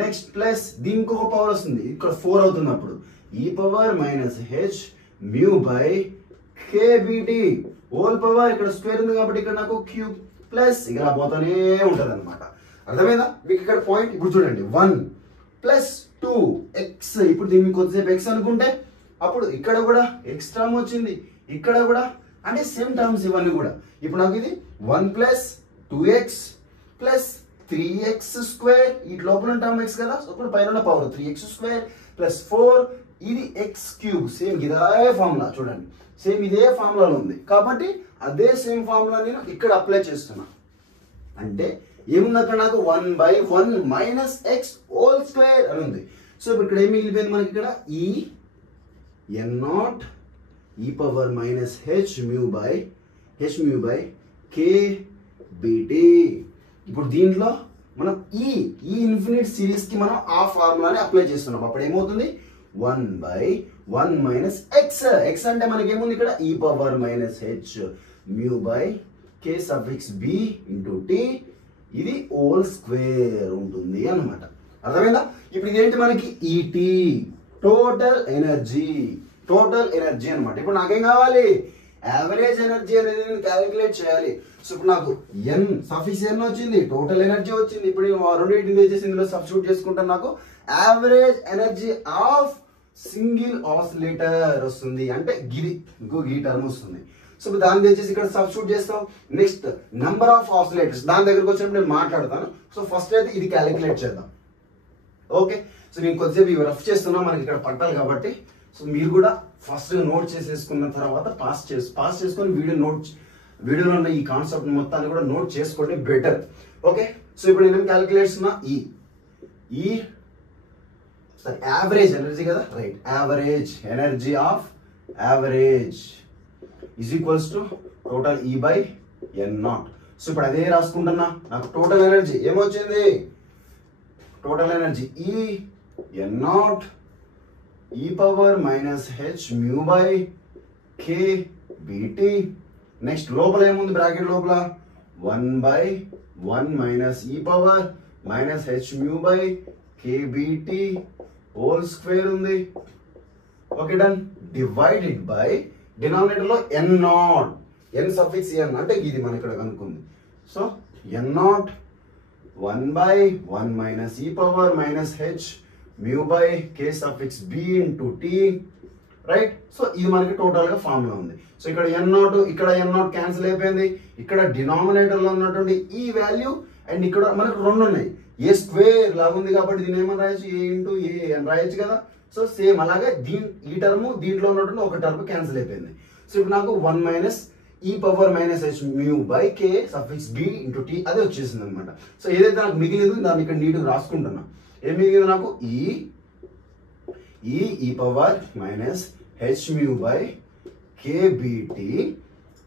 నెక్స్ట్ ప్లస్ దీనికి ఒక పవర్ వస్తుంది, ఇక్కడ 4 అవుతుంది. అప్పుడు e⁻ h μ by kbt whole power, ఇక్కడ స్క్వేర్ ఉంది కాబట్టి ఇక్కడ నాకు క్యూబ్ ప్లస్ ఇలా పోతానే ఉంటుంది అనమాట. అర్థమైందా మీకు ఇక్కడ పాయింట్? ఇప్పుడు చూడండి 1 + 2x, ఇప్పుడు దీన్ని కొద్దిసేపు x అనుకుంటే అప్పుడు ఇక్కడ కూడా x టర్మ్ వచ్చింది, ఇక్కడ కూడా అంటే సేమ్ టర్మ్స్ ఇవన్నీ కూడా. ఇప్పుడు నాకు ఇది 1 + 2x + 3x², ఈ లోపల టర్మ్ x కదా. సో ఇప్పుడు పైన పవర్ 3x² + 4 ఇది x³ సేమ్ ఇదే ఫార్ములా. చూడండి సేమ్ ఇదే ఫార్ములాలో ఉంది కాబట్టి అదే సేమ్ ఫార్ములా నేను ఇక్కడ అప్లై చేస్తున్నా. అంటే ఏముంది అక్కడ నాకు 1/1 - x హోల్ స్క్వేర్ అని ఉంది. సో ఇప్పుడు ఇక్కడ ఏం మిగిలిపోయింది మనకి, ఇక్కడ n0 e⁻ h μ by kbt. ఇప్పుడు దీంట్లో మనం ఈ ఇన్ఫినిట్ సిరీస్ కి మనం ఆ ఫార్ములాని అప్లై చేస్తున్నాం. అప్పుడు ఏమవుతుంది 1/1 - x. x అంటే మనకి ఏముంది ఇక్కడ e⁻ h μ by kb into t, ఇది హోల్ స్క్వేర్ ఉంటుంది అన్నమాట. అర్థమైందా? ఇప్పుడు ఇదేంటి మనకి ET టోటల్ ఎనర్జీ అన్నమాట. ఇప్పుడు నాకేం కావాలి, యావరేజ్ ఎనర్జీ అనేది నేను క్యాలిక్యులేట్ చేయాలి. సో ఇప్పుడు నాకు n వచ్చింది, టోటల్ ఎనర్జీ వచ్చింది. ఇప్పుడు రెండింటిని తెచ్చేసి ఇందులో సబ్స్టిట్యూట్ చేసుకుంటాను, నాకు average energy of single oscillator వస్తుంది. అంటే ఇంకో టర్మ్ వస్తుంది. సో దాన్ని తెచ్చేసి ఇక్కడ సబ్స్టిట్యూట్ చేస్తాం. నెక్స్ట్ నంబర్ ఆఫ్ ఆసిలేటర్స్ దాని దగ్గరకు వచ్చినప్పుడు నేను మాట్లాడతాను. సో ఫస్ట్ అయితే ఇది క్యాలిక్యులేట్ చేద్దాం. ఓకే, సో నేను కొద్దిసేపు ఇవి రఫ్ చేస్తున్నా, మనకి ఇక్కడ పట్టాలి కాబట్టి. సో మీరు కూడా ఫస్ట్ నోట్ చేసేసుకున్న తర్వాత పాస్ చేసుకొని వీడియోలో ఉన్న ఈ కాన్సెప్ట్ మొత్తాన్ని కూడా నోట్ చేసుకోండి, బెటర్. ఓకే, సో ఇప్పుడు నేను క్యాలిక్యులేట్ చేస్తున్నా యావరేజ్ ఎనర్జీ కదా, right. Average energy of average is equals to total E/n0. So ఇప్పుడు అదే రాసుకుంటున్నా. నాకు టోటల్ ఎనర్జీ ఏమొచ్చింది, total energy E(n0) e⁻ h μ by kbt. Next లోపల ఏముంది, బ్రాకెట్ లోపల 1/1 - e⁻ h μ by kbt whole square ఉంది. Okay done. Divided by denominator లో n0, n అంటే ఇది మన ఇక్కడ కనుక్కుంది. So n0 1/1 - e⁻ h μ by kb into t, right. So ఇది మనకి టోటల్ గా ఫార్ములా ఉంది. సో ఇక్కడ n0 ఇక్కడ n0 క్యాన్సిల్ అయిపోయింది. ఇక్కడ డినామినేటర్ లో ఉన్నటువంటి ఈ వాల్యూ అండ్ ఇక్కడ మనకు రెండు ఉన్నాయి. ఏ స్క్వేర్ లాగా ఉంది కాబట్టి దీని ఏమని రాయొచ్చు, a ఇంటూ a అని రాయొచ్చు కదా. సో సేమ్ అలాగే ఈ టర్మ్ దీంట్లో ఉన్నటువంటి ఒక టర్మ్ క్యాన్సిల్ అయిపోయింది. సో ఇప్పుడు నాకు 1 - e⁻ h μ by kb into t అదే వచ్చేసింది అనమాట. సో ఏదైతే నాకు మిగిలిందో దాన్ని ఇక్కడ నీట్గా రాసుకుంటున్నా. ఏం మిగిలింది నాకు, e⁻ h μ by KBT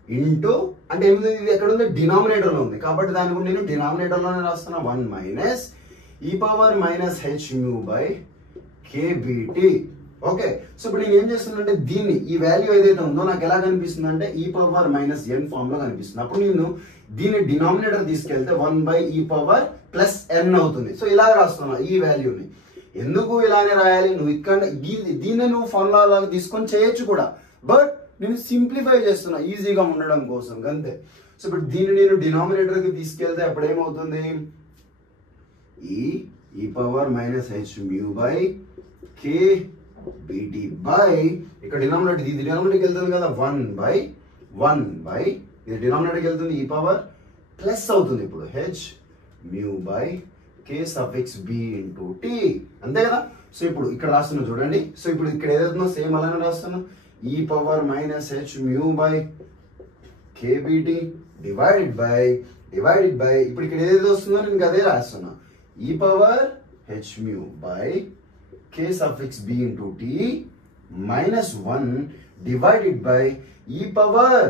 into అంటే ఏమిటి, ఇది ఎక్కడ ఉంది, డినామినేటర్ లో ఉంది కాబట్టి దాని కూడా నేను డినామినేటర్ లోనే రాస్తున్నా. 1 minus e power minus h mu by kBT. Okay, so ఇప్పుడు నేను ఏం చేస్తున్నా దీన్ని ఈ వాల్యూ ఏదైతే ఉందో నాకు ఎలా కనిపిస్తుంది అంటే e power minus n form లో కనిపిస్తుంది. అప్పుడు నేను దీన్ని డినామినేటర్ తీసుకెళ్తే 1 by e power plus n అవుతుంది. సో ఇలా రాస్తున్నా ఈ వాల్యూని. ఎందుకు ఇలానే రాయాలి, నువ్వు ఇక్కడ దీన్ని నువ్వు ఫార్ములా లాగా తీసుకొని చేయొచ్చు కూడా, బట్ నేను సింప్లిఫై చేస్తున్నా ఈజీగా ఉండడం కోసం అంతే. సో ఇప్పుడు దీన్ని నేను డినామినేటర్ కి తీసుకెళ్తే అప్పుడు ఏమవుతుంది, ఈ power minus h mu by K బిటి by ఇక్కడ డినామినేటర్ ఇది డినామినేటర్కి వెళ్తుంది కదా 1 బై ఇది డినామినేటర్కి వెళ్తుంది ఈ పవర్ ప్లస్ అవుతుంది ఇప్పుడు h mu by K suffix B into t, అంతే కదా. సో ఇప్పుడు ఇక్కడ రాస్తున్నా చూడండి. సో ఇప్పుడు ఇక్కడ ఏదైతుందో సేమ్ అలానే రాస్తున్నా, ఈ power minus h mu by kBT divided by ఇప్పుడు ఇక్కడ ఏదైతే వస్తుందో నేను అదే రాస్తున్నా, ఈ power H mu by k suffix b into t minus 1 divided by e power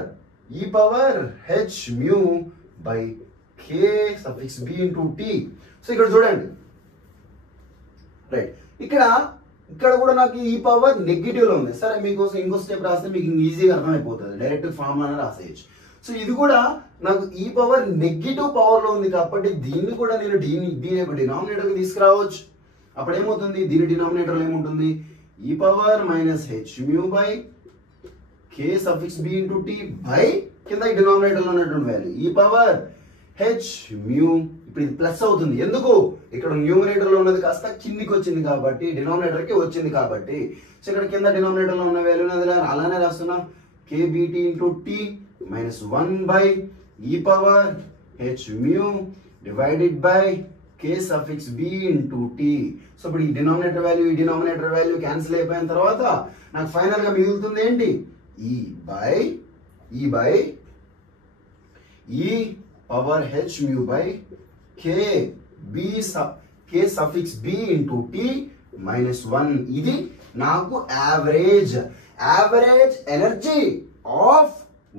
h mu by k suffix b into t. So ఇక్కడ చూడండి రైట్, ఇక్కడ కూడా నాకు ఈ పవర్ నెగిటివ్ లో ఉంది. సరే మీకోసం ఇంకో స్టెప్ రాస్తే మీకు ఈజీగా అర్థమైపోతుంది, డైరెక్ట్ ఫార్ములా రాసేయచ్చు. సో ఇది కూడా నాకు ఈ పవర్ నెగిటివ్ పవర్ లో ఉంది కాబట్టి దీన్ని కూడా నేను దీని యొక్క డినామినేటర్ కి తీసుకురావచ్చు. అప్పుడు ఏమవుతుంది, దీని డినామినేటర్ ఏముంటుంది, ఈ power minus h mu by K suffix B into t by కింద ఈ డినామినేటర్ లో ఉన్నటువంటి వాల్యూ ఈ పవర్ హెచ్ మ్యూ. ఇప్పుడు ఇది ప్లస్ అవుతుంది, ఎందుకు, ఇక్కడ న్యూమరేటర్ లో ఉన్నది కాస్త కిందికి వచ్చింది కాబట్టి డినామినేటర్ కి వచ్చింది కాబట్టి. సో ఇక్కడ కింద డినామినేటర్ లో ఉన్న వాల్యూ అలానే రాస్తున్నా, KBT into T minus 1 by E power H mu divided by k suffix b into t. So ఇప్పుడు ఈ డినామినేటర్ వాల్యూ క్యాన్సిల్ అయిపోయిన తర్వాత నాకు ఫైనల్ గా మిగులుతుంది ఏంటి, ఈ power h mu by k suffix b into t minus 1. ఇది నాకు average energy of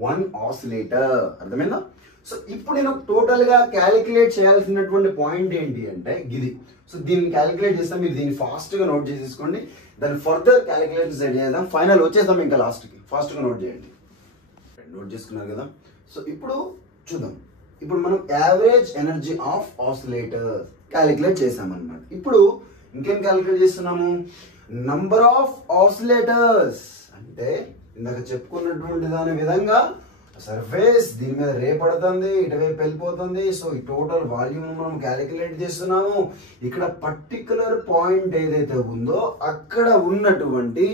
one oscillator. అర్థమైందా? సో ఇప్పుడు నేను టోటల్ గా క్యాలిక్యులేట్ చేయాల్సినటువంటి పాయింట్ ఏంటి అంటే ఇది. సో దీన్ని క్యాలిక్యులేట్ చేస్తాం, మీరు దీన్ని ఫాస్ట్ గా నోట్ చేసేసుకోండి, దాన్ని ఫర్దర్ క్యాలిక్యులేషన్ సెట్ చేద్దాం, ఫైనల్ వచ్చేద్దాం ఇంకా లాస్ట్ కి. ఫాస్ట్ గా నోట్ చేయండి, నోట్ చేసుకున్నారు కదా. సో ఇప్పుడు చూద్దాం, ఇప్పుడు మనం average energy of oscillator calculate చేసామన్నమాట. ఇప్పుడు ఇంకేం క్యాలిక్యులేట్ చేస్తున్నాము, నంబర్ ఆఫ్ ఆసిలేటర్స్ అంటే ఇందాక చెప్పుకున్నటువంటి దాని విధంగా సర్ఫేస్ దీని మీద రేపడుతుంది, ఇటువైపు వెళ్ళిపోతుంది. సో ఈ టోటల్ వాల్యూమ్ మనం క్యాలిక్యులేట్ చేస్తున్నాము. ఇక్కడ పర్టికులర్ పాయింట్ ఏదైతే ఉందో అక్కడ ఉన్నటువంటి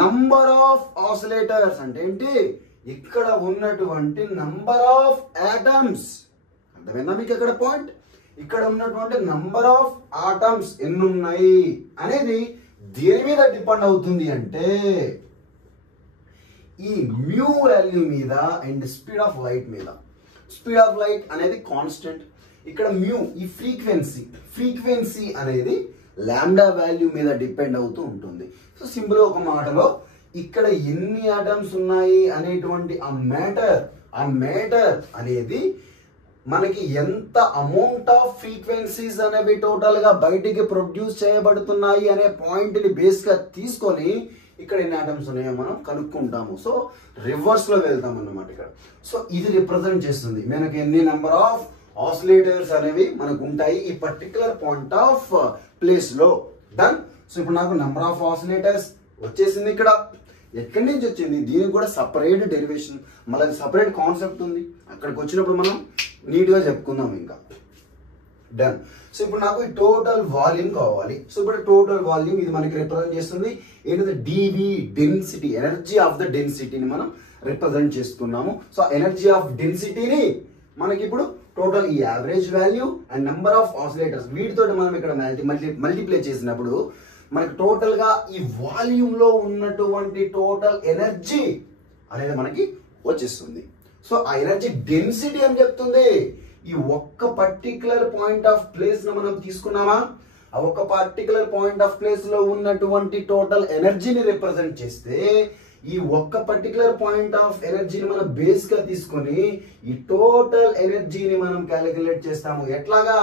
నంబర్ ఆఫ్ ఆసిలేటర్స్ అంటే ఏంటి, ఇక్కడ ఉన్నటువంటి నంబర్ ఆఫ్ ఆటమ్స్. అర్థమైందా మీకు? అక్కడ పాయింట్ ఇక్కడ ఉన్నటువంటి నంబర్ ఆఫ్ ఆటమ్స్ ఎన్ని ఉన్నాయి అనేది దేని మీద డిపెండ్ అవుతుంది అంటే ఈ మ్యూ వాల్యూ మీద అండ్ స్పీడ్ ఆఫ్ లైట్ మీద. స్పీడ్ ఆఫ్ లైట్ అనేది కాన్స్టెంట్, ఇక్కడ మ్యూ ఈ ఫ్రీక్వెన్సీ అనేది లాంబ్డా వాల్యూ మీద డిపెండ్ అవుతూ ఉంటుంది. సో సింపుల్ ఒక మాటలో ఇక్కడ ఎన్ని ఆటమ్స్ ఉన్నాయి అనేటువంటి ఆ మ్యాటర్ అనేది మనకి ఎంత అమౌంట్ ఆఫ్ ఫ్రీక్వెన్సీస్ అనేవి టోటల్ గా బయటికి ప్రొడ్యూస్ చేయబడుతున్నాయి అనే పాయింట్ ని బేస్ గా తీసుకొని ఇక్కడ ఎన్ని ఆటమ్స్ ఉన్నాయో మనం కనుక్కుంటాము. సో రివర్స్ లో వెళ్తాం అన్నమాట ఇక్కడ. సో ఇది రిప్రజెంట్ చేస్తుంది మనకి ఎన్ని నెంబర్ ఆఫ్ ఆసిలేటర్స్ అనేవి మనకు ఉంటాయి ఈ పర్టికులర్ పాయింట్ ఆఫ్ ప్లేస్ లో. డన్. సో ఇప్పుడు నాకు నెంబర్ ఆఫ్ ఆసిలేటర్స్ వచ్చేసింది. ఇక్కడ ఎక్కడి నుంచి వచ్చింది, దీనికి కూడా సపరేట్ డెరివేషన్, మళ్ళీ సపరేట్ కాన్సెప్ట్ ఉంది, అక్కడికి వచ్చినప్పుడు మనం నీట్ గా చెప్పుకుందాం ఇంకా. డన్. సో ఇప్పుడు నాకు ఈ టోటల్ వాల్యూమ్ కావాలి. సో ఇప్పుడు టోటల్ వాల్యూమ్ ఇది మనకి రిప్రజెంట్ చేస్తుంది ఏంటంటే డివి, డెన్సిటీ, ఎనర్జీ ఆఫ్ ద డెన్సిటీని మనం రిప్రజెంట్ చేస్తున్నాము. సో ఎనర్జీ ఆఫ్ డెన్సిటీని మనకి ఇప్పుడు టోటల్ ఈ average value and number of oscillators వీటితో మనం ఇక్కడ మల్టిప్లై చేసినప్పుడు మనకి టోటల్ గా ఈ వాల్యూమ్ లో ఉన్నటువంటి టోటల్ ఎనర్జీ అనేది మనకి వచ్చేస్తుంది. సో ఆ ఎనర్జీ డెన్సిటీ అని చెప్తుంది. ఈ ఒక్క పర్టికులర్ పాయింట్ ఆఫ్ ప్లేస్ ను మనం తీసుకున్నామా, ఆ ఒక్క పర్టికులర్ పాయింట్ ఆఫ్ ప్లేస్ లో ఉన్నటువంటి టోటల్ ఎనర్జీని రిప్రజెంట్ చేస్తే ఈ ఒక్క పర్టికులర్ పాయింట్ ఆఫ్ ఎనర్జీని మనం బేస్ గా తీసుకొని ఈ టోటల్ ఎనర్జీని మనం క్యాలిక్యులేట్ చేస్తాము. ఎట్లాగా?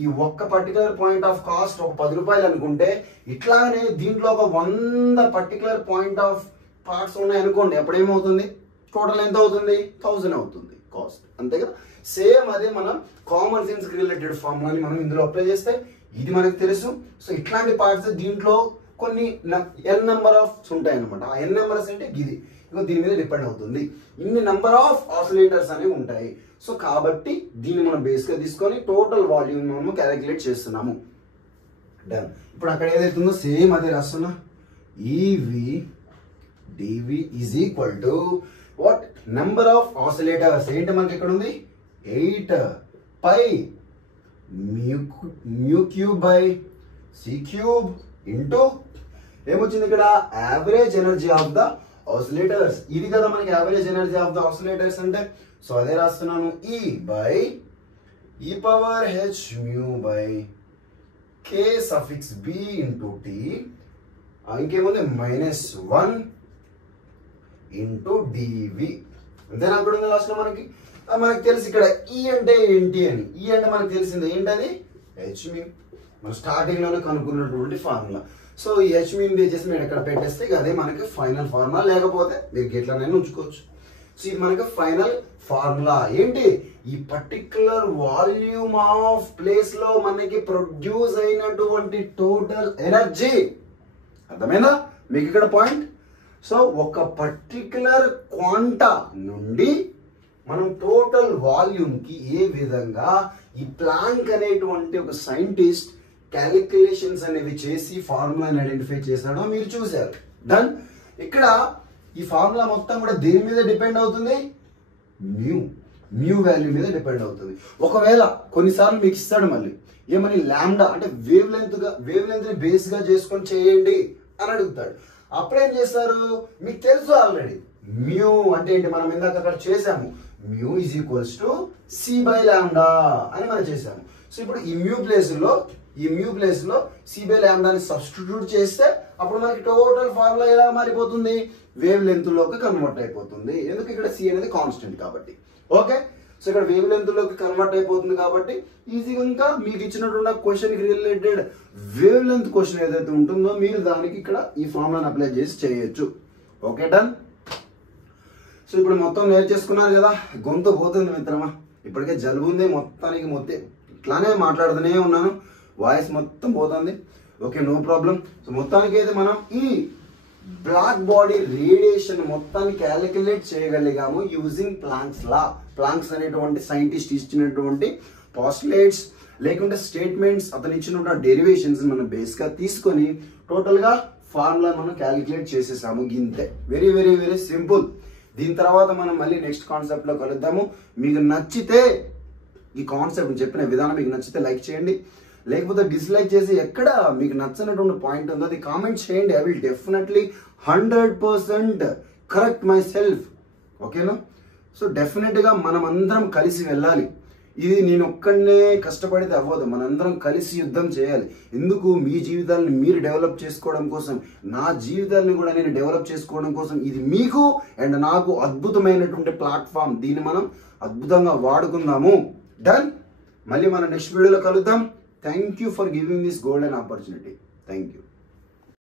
ఈ ఒక్క పర్టికులర్ పాయింట్ ఆఫ్ కాస్ట్ ఒక 10 రూపాయలు అనుకుంటే, ఇట్లానే దీంట్లో ఒక 100 పర్టికులర్ పాయింట్ ఆఫ్ పార్ట్స్ ఉన్నాయి అనుకోండి, అప్పుడు ఏమవుతుంది? టోటల్ ఎంత అవుతుంది? 1000 అవుతుంది కాస్ట్. అంతే కదా? సేమ్ అదే మనం కామన్ సెన్స్ రిలేటెడ్ ఫార్ములాని మనం ఇందులో అప్లై చేస్తే ఇది మనకు తెలుసు. సో ఇట్లాంటి పార్ట్స్ దీంట్లో కొన్ని n నెంబర్ ఆఫ్ ఉంటాయి అనమాట. ఆ n నెంబర్స్ అంటే ఇది దీని మీద డిపెండ్ అవుతుంది. ఇన్ని నెంబర్ ఆఫ్ ఆసిలేటర్స్ అనేవి ఉంటాయి. సో కాబట్టి దీన్ని మనం బేస్ గా తీసుకొని టోటల్ వాల్యూమ్ మనము క్యాలిక్యులేట్ చేస్తున్నాము. డన్. ఇప్పుడు అక్కడ ఏదైతుందో సేమ్ అదే రాస్తున్నా. EV DV is equal to what? Number of oscillators. ఏంటి మనకి ఇక్కడ ఉంది? 8 pi mu cube by C cube into ఏమొచ్చింది ఇక్కడ? Average energy of the oscillators. ఇది కదా మనకి average energy of the oscillators అంటే. సో అదే రాస్తున్నాను. E by E power H mu by K suffix B into T, ఇంకేముంది? -1 ఇంటూ డివి. అంతేనా? అక్కడ ఉంది లాస్ట్ లో మనకి. మనకు తెలుసు ఇక్కడ ఈ అంటే ఏంటి అని. ఈ అంటే మనకు తెలిసింది ఏంటది? H mu. మనం స్టార్టింగ్ లోనే కనుక్కున్నటువంటి ఫార్ములా. సో ఈ హెచ్ మ్యూని చేసి మీరు ఎక్కడ పెట్టేస్తే అదే మనకి ఫైనల్ ఫార్ములా. లేకపోతే మీరు ఎట్లనైనా ఉంచుకోవచ్చు. సో ఇది మనకి ఫైనల్ ఫార్ములా. ఏంటి? ఈ పర్టికులర్ వాల్యూమ్ ఆఫ్ ప్లేస్ లో మనకి ప్రొడ్యూస్ అయినటువంటి టోటల్ ఎనర్జీ. అర్థమైందా మీకు ఇక్కడ పాయింట్? సో ఒక పర్టికులర్ క్వాంటా నుండి మనం టోటల్ వాల్యూమ్ కి ఏ విధంగా ఈ ప్లాంక్ అనేటువంటి ఒక సైంటిస్ట్ క్యాలిక్యులేషన్స్ అనేవి చేసి ఫార్ములాని ఐడెంటిఫై చేశాడో మీరు చూశారు. డన్. ఇక్కడ ఈ ఫార్ములా మొత్తం కూడా దేని మీద డిపెండ్ అవుతుంది? మ్యూ వాల్యూ మీద డిపెండ్ అవుతుంది. ఒకవేళ కొన్నిసార్లు మీకు ఇస్తాడు మళ్ళీ ఏమని, లాంబ్డా అంటే వేవ్ లెంత్ ని బేస్ గా చేసుకొని చేయండి అని అడుగుతాడు. అప్పుడేం చేస్తారు? మీకు తెలుసు ఆల్రెడీ మ్యూ అంటే ఏంటి. మనం ఇందాక అక్కడ చేసాము. Mu is equals to c by lambda అని మనం చేసాము. సో ఇప్పుడు ఈ మ్యూ ప్లేస్ లో సి బై లాంబ్డాని సబ్స్టిట్యూట్ చేస్తే అప్పుడు మనకి టోటల్ ఫార్ములా ఎలా మారిపోతుంది? వేవ్ లెంత్ లోకి కన్వర్ట్ అయిపోతుంది. ఎందుకు? ఇక్కడ సి అనేది కాన్స్టెంట్ కాబట్టి. ఓకే. సో ఇక్కడ వేవ్ లెంత్ లోకి కన్వర్ట్ అయిపోతుంది కాబట్టి ఈజీగా ఇంకా మీకు ఇచ్చినటువంటి క్వశ్చన్ కి రిలేటెడ్ వేవ్ లెంత్ క్వశ్చన్ ఏదైతే ఉంటుందో మీరు దానికి ఇక్కడ ఈ ఫార్ములాని అప్లై చేసి చేయొచ్చు. ఓకే. డన్. సో ఇప్పుడు మొత్తం నేర్చేసుకున్నారు కదా. గొంతు పోతుంది మిత్రమా. ఇప్పటికే జలుబు ఉంది మొత్తానికి. ఇట్లానే మాట్లాడుతూనే ఉన్నాను. వాయిస్ మొత్తం పోతుంది. Okay, no problem. సో మొత్తానికి అయితే మనం ఈ బ్లాక్ బాడీ రేడియేషన్ మొత్తాన్ని క్యాలిక్యులేట్ చేయగలిగాము యూజింగ్ ప్లాంక్స్ లా. ప్లాంక్స్ అనేటువంటి సైంటిస్ట్ ఇచ్చినటువంటి పాస్టులేట్స్ లేకుంటే స్టేట్మెంట్స్, అతను ఇచ్చిన డెరివేషన్స్ మనం బేస్ గా తీసుకొని టోటల్ గా ఫార్ములా మనం క్యాలిక్యులేట్ చేసేసాము. గింతే. Very very very simple. దీని తర్వాత మనం మళ్ళీ నెక్స్ట్ కాన్సెప్ట్ లో కలుద్దాము. మీకు నచ్చితే ఈ కాన్సెప్ట్ చెప్పిన విధానం మీకు నచ్చితే లైక్ చేయండి. లేకపోతే డిస్లైక్ చేసి ఎక్కడ మీకు నచ్చినటువంటి పాయింట్ ఉందో అది కామెంట్ చేయండి. I will definitely 100% correct my self. ఓకేనా? సో డెఫినెట్ గా మనం అందరం కలిసి వెళ్ళాలి. ఇది నేను ఒక్కడనే కష్టపడితే అవ్వదు. మనందరం కలిసి యుద్ధం చేయాలి. ఎందుకు? మీ జీవితాలను మీరు డెవలప్ చేసుకోవడం కోసం, నా జీవితాన్ని కూడా నేను డెవలప్ చేసుకోవడం కోసం. ఇది మీకు అండ్ నాకు అద్భుతమైనటువంటి ప్లాట్ఫామ్. దీన్ని మనం అద్భుతంగా వాడుకుందాము. డన్. మళ్ళీ మనం నెక్స్ట్ వీడియోలో కలుద్దాం. Thank you for giving this golden opportunity. Thank you.